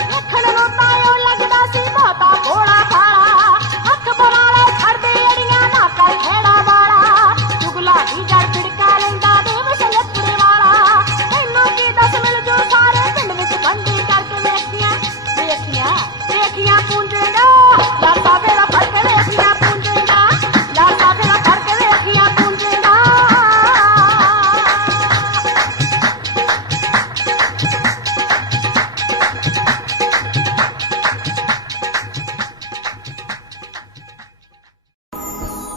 देखण नूं तां लगदा सी बहुता भोला भाला हथ बनाले खड़दे अड़ियां ना कर खेड़ा वाला चुगला दी जड़ पिड़का लैंदा देव सलपुरे वाला तैनूं की दस मिल जो सारे पिंड विच बंदी करके वेखियां पूंजेगा लासा वेला फड़ के वेखियां पूंजेगा लासा वेला फड़ के वेखियां पूंजेगा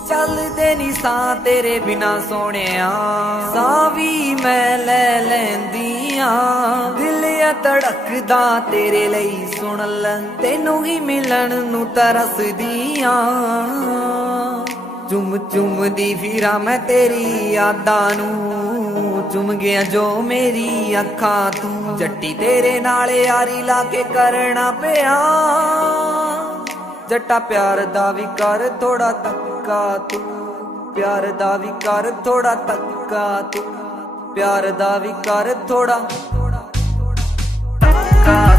ਚੱਲਦੇ ਨੀ ਸਾਂ ਤੇਰੇ ਬਿਨਾ ਸੋਹਣਿਆ ਸਾਹ ਵੀ ਮੈਂ ਲੈ ਲੈਂਦੀ ਆਂ ਦਿਲ ਆ ਧੜਕਦਾ ਤੇਰੇ ਲਈ ਸੁਣ ਲੈ ਤੈਨੂੰ ਹੀ ਮਿਲਣ ਨੂੰ ਤਰਸਦੀ ਆਂ ਚੁੰਮ ਚੁੰਮਦੀ ਫਿਰਾਂ ਮੈਂ ਤੇਰੀ ਯਾਦਾਂ ਨੂੰ ਚੁੰਮ ਗਿਆ ਜੋ ਮੇਰੀ ਅੱਖਾਂ ਤੂੰ ਜੱਟੀ ਤੇਰੇ ਨਾਲ ਯਾਰੀ ਲਾ ਕੇ ਕਰਨਾ ਪਿਆ ਜੱਟਾ ਪਿਆਰ ਦਾ ਵੀ ਕਰ ਥੋੜਾ ਤੱਕਾ ਤੂੰ ਪਿਆਰ ਦਾ ਵੀ ਕਰ ਥੋੜਾ ਤੱਕਾ ਤੂੰ ਪਿਆਰ ਦਾ ਵੀ ਕਰ ਥੋੜਾ ਤੱਕਾ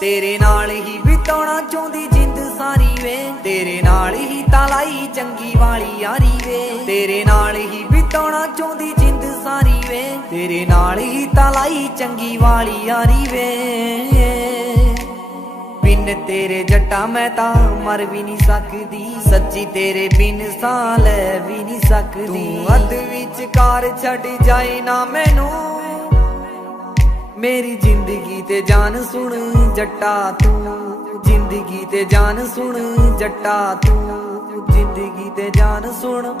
ਤੇਰੇ ਨਾਲ ਹੀ ਬਿਤਾਉਣਾ ਚਾਹੁੰਦੀ ਜਿੰਦ ਸਾਰੀ ਵੇ ਤੇਰੇ ਨਾਲ ਹੀ ਤਾਂ ਲਾਈ ਚੰਗੀ ਵਾਲੀ ਯਾਰੀ ਵੇ ਤੇਰੇ ਨਾਲ ਹੀ ਬਿਤਾਉਣਾ ਚਾਹੁੰਦੀ ਜਿੰਦ ਸਾਰੀ ਵੇ ਤੇਰੇ ਨਾਲ ਹੀ ਤਾਂ ਲਾਈ ਚੰਗੀ ਵਾਲੀ ਯਾਰੀ ਵੇ ਬਿਨ ਤੇਰੇ ਜੱਟਾ ਮੈਂ ਤਾਂ ਮਰ ਵੀ ਨਹੀਂ ਸਕਦੀ ਸੱਚੀ ਤੇਰੇ ਬਿਨ ਸਾਹ ਲੈ ਵੀ ਨਹੀਂ ਸਕਦੀ ਤੂੰ ਅੱਧ ਵਿਚਕਾਰ ਛੱਡ ਜਾਏ ਨਾ ਮੈਨੂੰ ਮੇਰੀ ਜ਼ਿੰਦਗੀ ਤੇ ਜਾਨ ਸੁਣ ਜੱਟਾ ਤੂੰ ਜ਼ਿੰਦਗੀ ਤੇ ਜਾਨ ਸੁਣ ਜੱਟਾ ਤੂੰ ਜ਼ਿੰਦਗੀ ਤੇ ਜਾਨ ਸੁਣ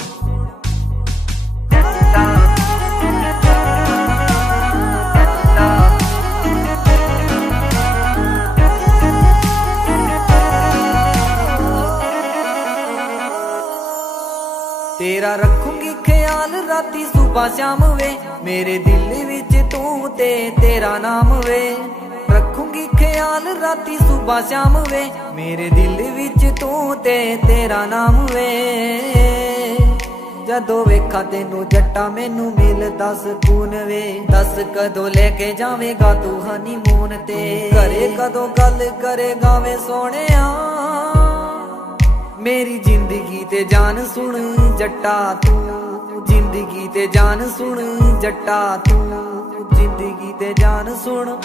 ਤੇਰਾ ਰੱਖੂੰਗੀ ਖਿਆਲ ਰਾਤੀ ਸੁਬਾ ਸ਼ਾਮ ਵੇ ਮੇਰੇ ਦਿਲ ਵਿੱਚ ਤੂੰ ਤੇ ਤੇਰਾ ਨਾਮ ਵੇ ਰੱਖੂੰਗੀ ਖਿਆਲ ਰਾਤੀ ਸੁਬਾ ਸ਼ਾਮ ਵੇ ਮੇਰੇ ਦਿਲ ਵਿੱਚ ਤੂੰ ਤੇ ਤੇਰਾ ਨਾਮ ਵੇ ਜਦੋਂ ਵੇਖਾਂ ਤੈਨੂੰ ਜੱਟਾ ਮੈਨੂੰ ਮਿਲਦਾ ਸਕੂਨ ਵੇ ਦੱਸ ਕਦੋਂ ਲੈ ਕੇ ਜਾਵੇਂਗਾ ਤੂੰ ਹਨੀਮੂਨ ਤੇ ਘਰੇ ਕਦੋਂ ਗੱਲ ਕਰੇਗਾ ਵੇ ਸੋਹਣਿਆ ਮੇਰੀ ਜ਼ਿੰਦਗੀ ਤੇ ਜਾਨ ਸੁਣ ਜੱਟਾ ਤੂੰ ਜ਼ਿੰਦਗੀ ਤੇ ਜਾਨ ਸੁਣ ਜੱਟਾ ਤੂੰ ਜ਼ਿੰਦਗੀ ਤੇ ਜਾਨ ਸੁਣ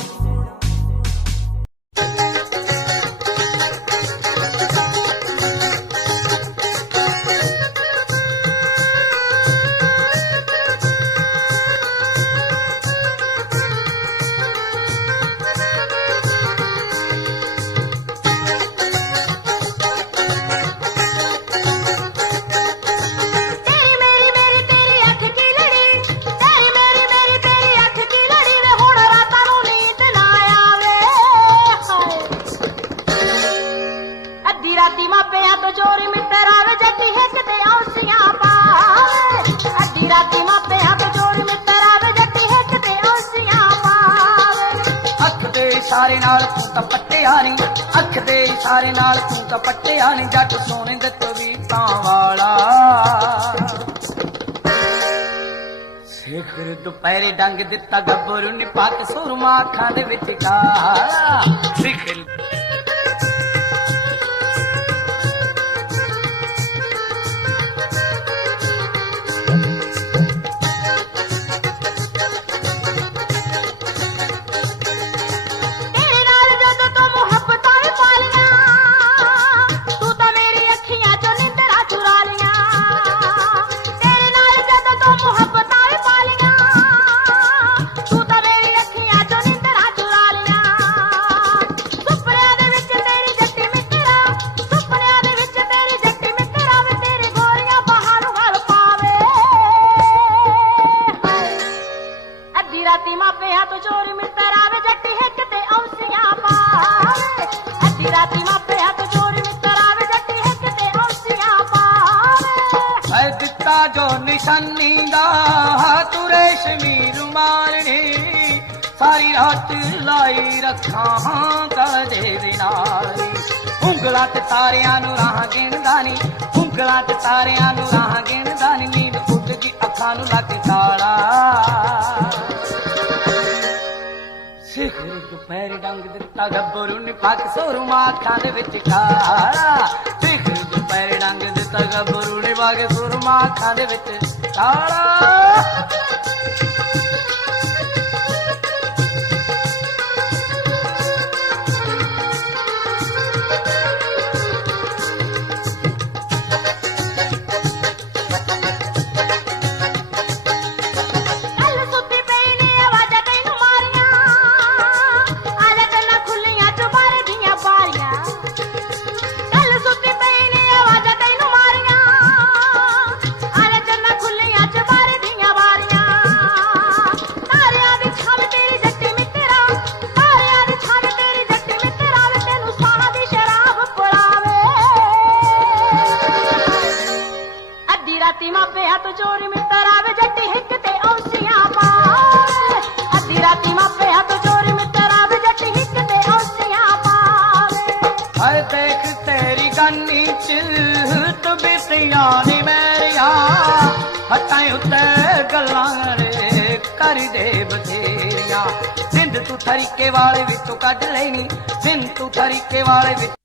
इशारे नाल तू तां पट्टिया नी अख दे इशारे नाल तू तां पट्टिया नी जट सोने दे तवीतां वाला सिखर दुपहरे डंग दिता गब्बरू नी पत सुरमा अखां दे विच काला सिखर सुपने जो निशानी दा तू रेशमी रुमाल नी सारी रात लाई रखा कदे बिनाली उंगला ते तारियां नू राह गिनदा नी उंगला ते तारियां नू राह गिनदा नी नींद उठदी अखां नू लग ताला सिखर दुपहर डंग दिता गब्बरू ने पक सुरमा अखां दे विच काला सिखर दुपहर डंग दिता गब्बरू ने पक सुरमा अखां दे विच काला देख तेरी गन्नी चिल्त बितिया नी मेरिया हटाई उत्ते गल्लां कर दे बथेरिया सिंध तू तरीके वाले विचों कढ लेनी सिंध तू तरीके वाले विच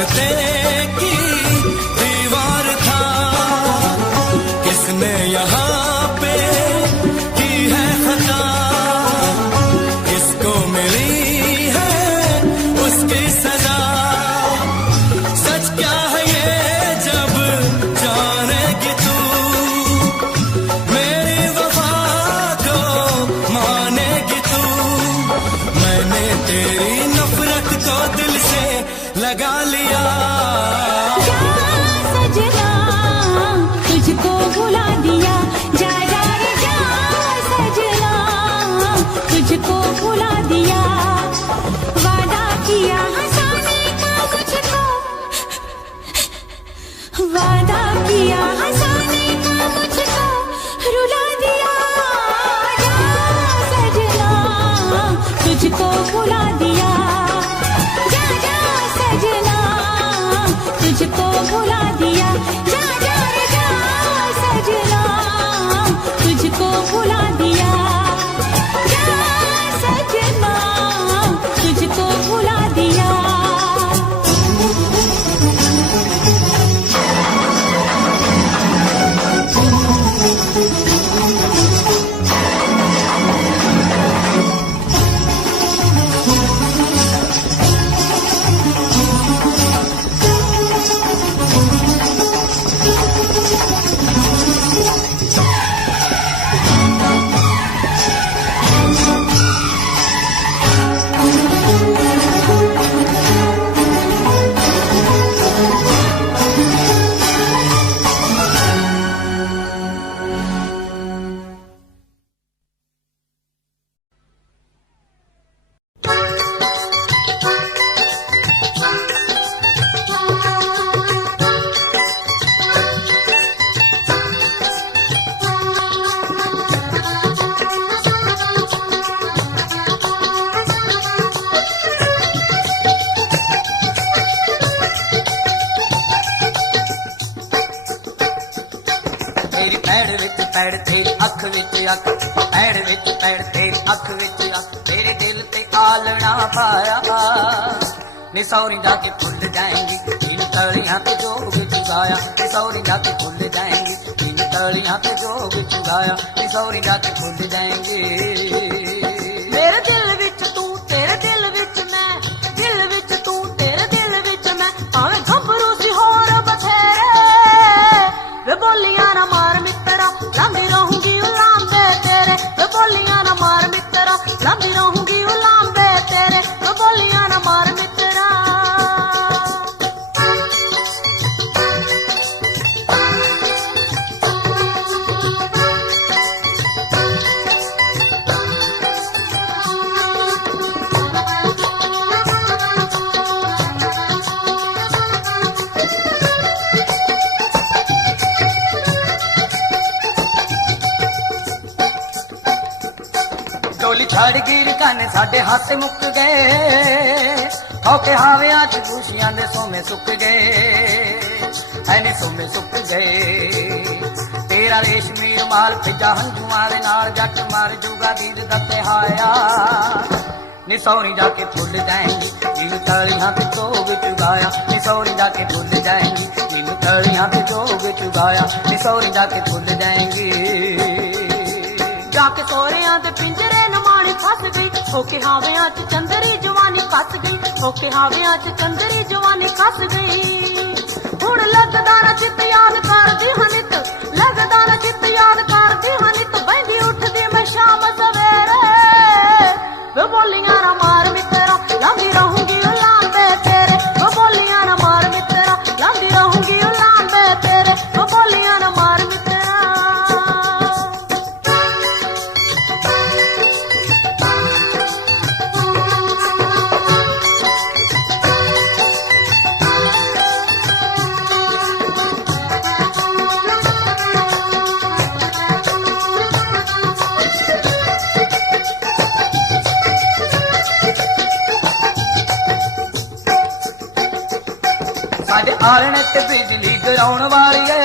रास्ते की दीवार था, किसने यहाँ पे की है खता, किसको मिली है उसकी सजा। सच क्या है ये जब जानेगी तू, मेरी वफा को मानेगी तू। मैंने तेरी नफरत को दिल से लगा लिया। जा सजना तुझको भुला दिया, जा जा रे जा सजना तुझको भुला दिया। वादा किया हंसाने का मुझको, वादा किया हंसाने का मुझको रुला दिया। जा सजना तुझको भुला दिया, जा जा सजना तुझको भुला दिया। जा जा रे जा सजना तुझको भुला दिया, जा सजना तुझको भुला दिया। तेरी पैड़ विच पैड़ तेरी अख विच अख, पैड़ विच पैड़ तेरी अख विच अख। तेरे दिल ते आलना पाया नी सौरी जाके भुल जाएंगी इन तलियां ते जोग चुगाया। नी सौरी जाके भुल जाएंगी इन तलियां ते जोग चुगाया। नी सौरी जाके भुल जाएंगी। मेरे दिल विच तू तेरे दिल विच मैं, दिल विच तू तेरे दिल विच मैं। भावें घबरू सी होर बथेरे वे बोलियां ना मार मित्रा, लांदी रहूंगी उलांबे तेरे। वे बोलियां ना मार मित्रा, लांदी रहूंगी उलांबे तेरे। वे बोलियां ना मार मित्रा। डोली छड़ गिर काने साडे हाथ मुक गए, औके हावियां च खुशियां दे सोमे सुक गए, ऐने सोमे सुक गए। तेरा रेशमी रुमाल फिजा हंझुआं दे नाल जट मार जूगा दीद दा तिहाया। नी सौरी जाके भुल जाएंगी इन तलियां ते जोग चुगाया। नी सौरी जाके भुल जाएंगी इन तलियां ते जोग चुगाया। नी सौरी जाके भुल जाएंगी। जाके सोहरियां दे पिंजरे नमाणी फस गई, होके हावियां च चंदरी जवानी कस गई। होके हावियां च चंदरी जवानी कस गई। हुण लगदा ना चित याद करदी हनित, लगदा ना चित याद करदी हनित। बहंदी उठदी मैं शाम सवेरे वे बोलियां ना मार मित्रा, लांदी रहूंगी उलांबे तेरे। वे बोलियां ना मार मित्रा, लांदी रहूंगी उलांबे तेरे। वे बोलियां ना मार मित्रा। साडे आलने ते बिजली गिराउण वाली है,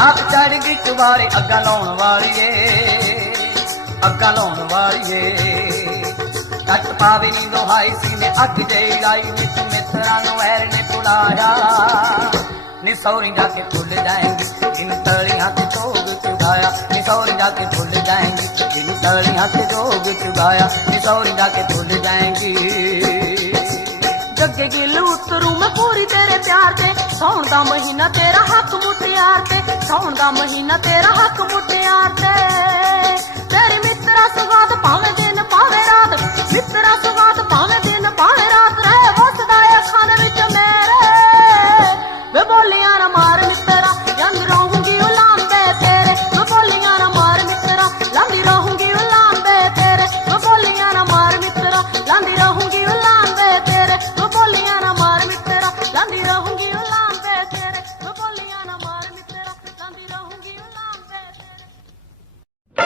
आप चढ़ गई चुबारे अग्गा लाउण वाली है, अग्गा लाउण वाली है। जट पावे नी दोहाई सी ने अग जई लाई मित मित्रा नु वैर ने बुलाया नी सौरी जाके भूल जाएंगे इन तलियां ते जोग चुगाया नी सौरी जाके भूल जाएंगे इन तलियां ते जोग चुगाया नी सौरी जाके भूल जाएंगी जगे गिल उतरू मैं पूरी तेरे प्यार ते सौन दा महीना तेरा हक मुटियार ते सौन दा महीना तेरा हक मुटियार ते तेरी मित्रा सुगात पावे दिन पावे रात मित्रा सुगात पावे दिन पावे रात रहे वसदा अखां दे विच मेरे वे बोलियां ना मार मित्रा यंग रहूंगी उलांदे तेरे वे बोलियां ना मार मित्रा लांदी रहूंगी उलांदे तेरे वे बोलियां ना मार मित्रा लांदी रहूंगी उलांदे तेरे वे बोलियां ना मार मित्रा लांदी रहूंगी उलांदे तेरे वे बोलियां ना मार मित्रा लांदी रहूंगी उलांदे तेरे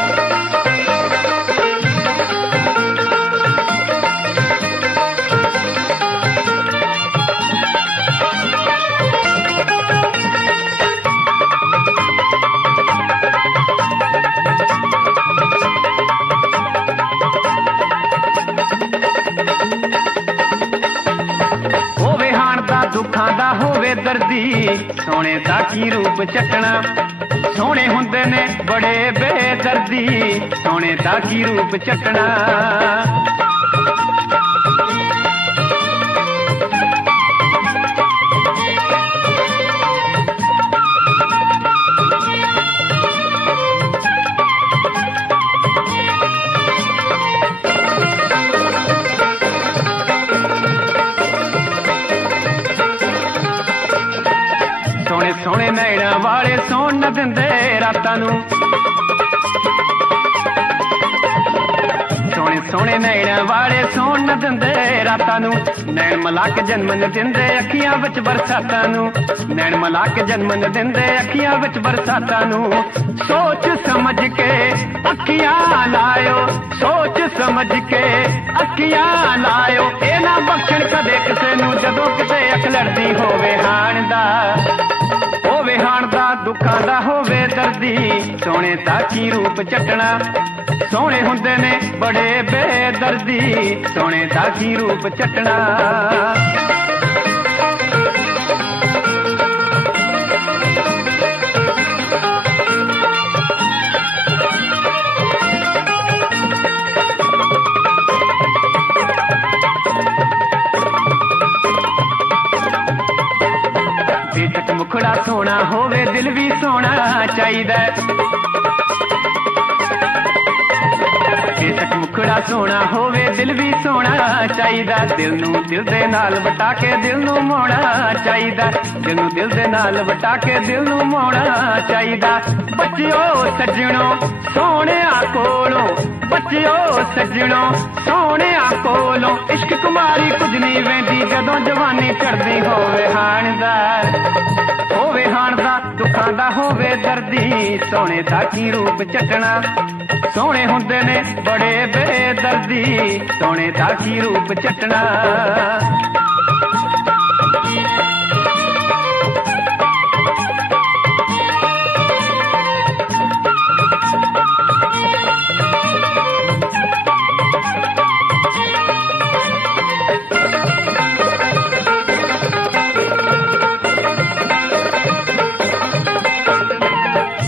दुखां दा होवे दर्दी सोने दा की रूप चटना सोने हुंदे ने बड़े बेदर्दी सोने दा की रूप चटना सोने नैना वाले सोन न दिंदे रातां नू सोने सोने नैना वाले सोन न दिंदे रातां नू नैन मला के जन्म न दिंदे अखियां विच बरसातां नू नैन मला के जन्म न दिंदे अखियां विच बरसातां नू सोच समझ के अखियां लायो सोच समझ के अखियां लायो ए ना बख्शण कदे किसे नू जदों किते अख लड़दी होवे हाण दा हाण दा दुखां दा होवे दर्दी सोने दा की रूप चटना सोने हुंदे ने बड़े बेदर्दी सोने दा की रूप चटना बेशक मुखड़ा सोना होवे दिल भी सोना चाहिदा बेशक मुखड़ा सोना होवे दिल भी सोना चाहिदा दिल नू दिल दे नाल वटा के दिल नू मोड़ा चाहिदा दिल नू दिल दे नाल वटा के दिल नू मोड़ा चाहिदा बच्चियो सज्जणो सोने कोलों बच्चियो सज्जणो सोने कोलों इश्क कुमारी कुछ नहीं वेंदी जदों जवानी चढ़दी होवे हाण दा दुखां दा होवे दर्दी सोने दा की रूप चटना सोने हुंदे ने बड़े बेदर्दी सोने दा की रूप चटना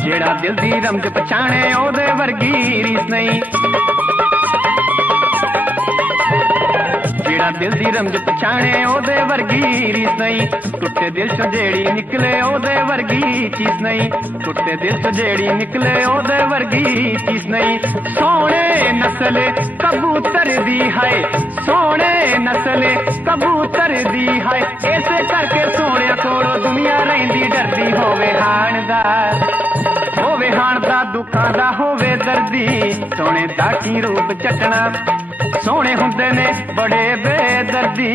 जेड़ा दिल दी रमज पछाणे ओदे वर्गी रीस नहीं जेड़ा दिल दी रमज पछाणे ओदे वर्गी रीस नहीं टुटे दिल चों जेड़ी निकले ओदे वर्गी चीज नहीं टुटे दिल चों जेड़ी निकले ओदे वर्गी चीज नहीं सोने नस्ल कबूतर दी है सोने नस्ल कबूतर दी है ऐसे करके सोने कोलों दुनिया रहिंदी डरदी होवे हाण दा दुखां दा होवे दर्दी सोने दा की रूप चटना सोने हुंदे ने बड़े बेदर्दी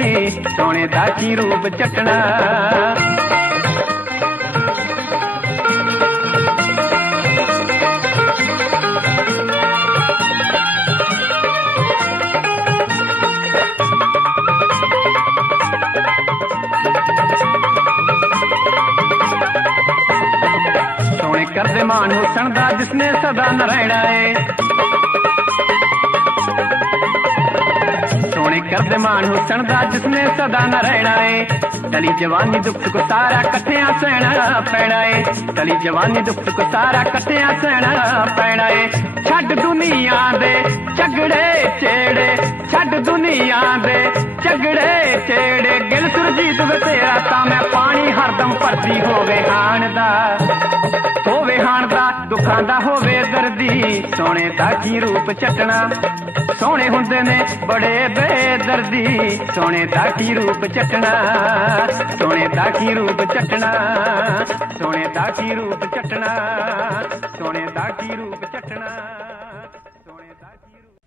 सोने दा की रूप चटना करदे मान हुसन दा जिसने सदा न रहना है सोने कर दे मान हुसन दा जिसने सदा न रहना है टली जवानी दुख को सारा कट्ठियां सहना पैना है टली जवानी दुख को सारा कट्ठियां सहना पैना है छड़ दुनिया दे झगड़े छेड़े छड़ दुनिया दे झगड़े छेड़े गिल सुरजीत वे तेरा ता मैं पानी हरदम भरती होवे हाण दा दुखां दा होवे दर्दी सोने दा की रूप चटना सोने हुंदे ने बड़े बेदर्दी सोने दा की रूप चटना सोने दा की रूप चटना सोने दा की रूप चटना सोने दा की रूप चटना सोने दा की रूप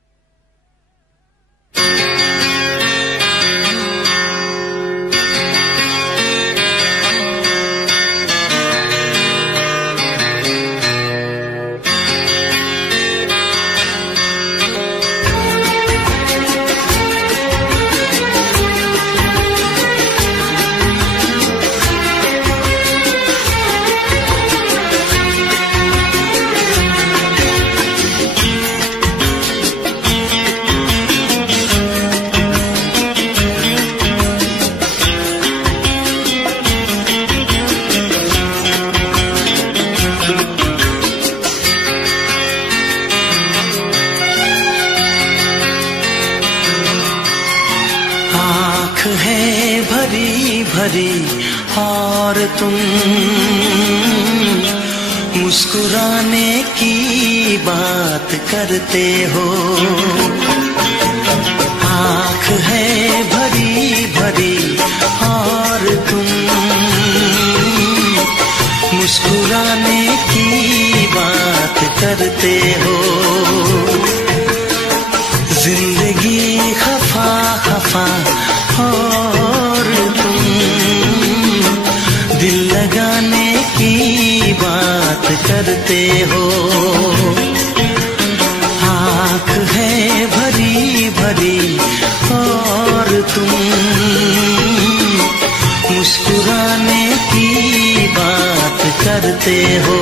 और तुम मुस्कुराने की बात करते हो आँख है भरी भरी और तुम मुस्कुराने की बात करते हो जिंदगी खफा खफा और तुम दिल लगाने की बात करते हो आँख है भरी भरी और तुम मुस्कुराने की बात करते हो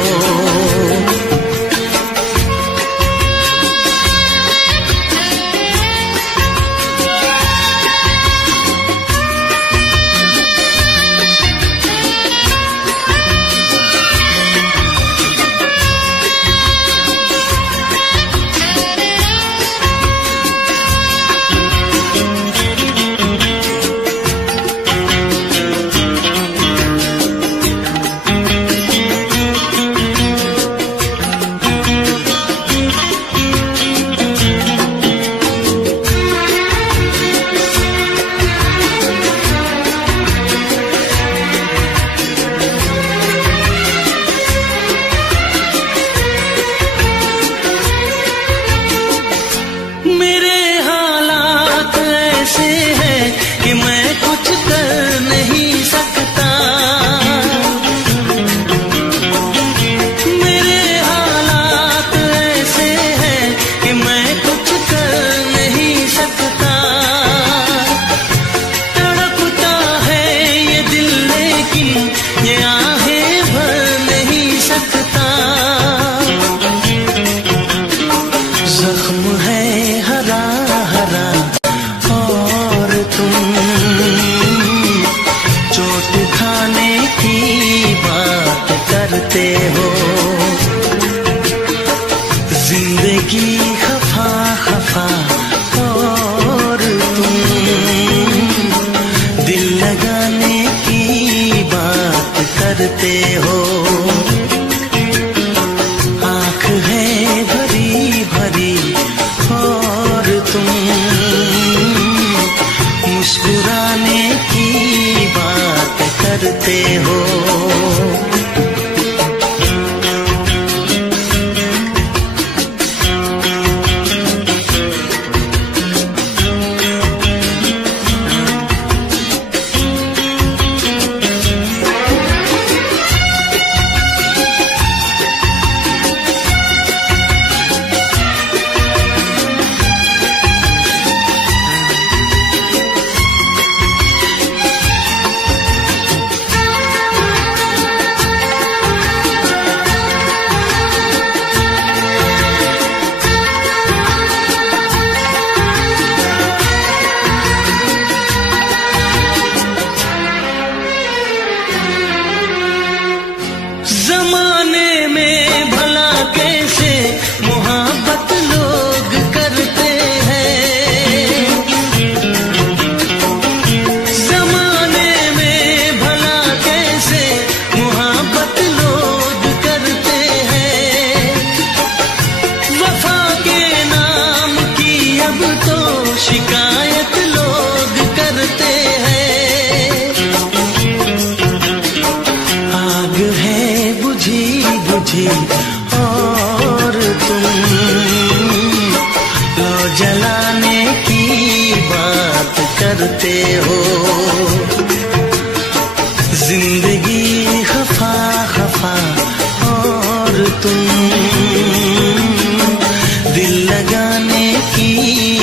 करते हो आँख है भरी भरी और तुम मुस्कुराने की बात करते हो करते हो। जिंदगी खफा खफा और तुम दिल लगाने की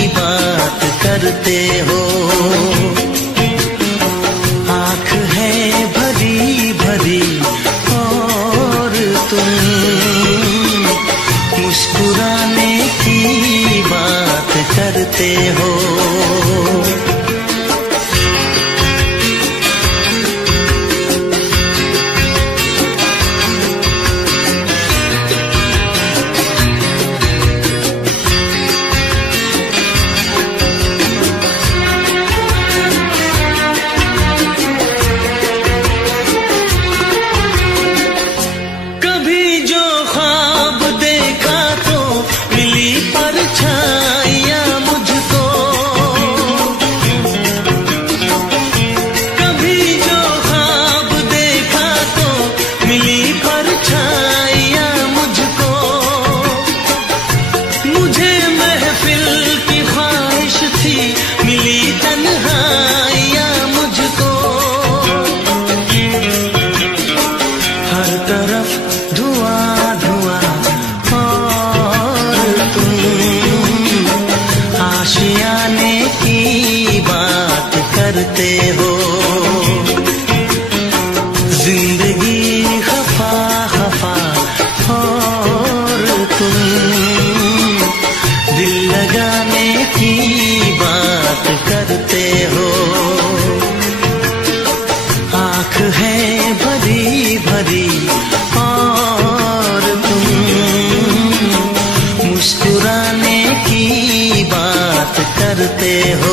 बात करते हो। आँख है भरी भरी और तुम मुस्कुराने की बात करते हो। आशियाने की बात करते हो। जिंदगी खफा खफा और तुम दिल लगाने की बात करते हो। आँख है भरी भरी और तुम मुस्कुराने की बात करते हो।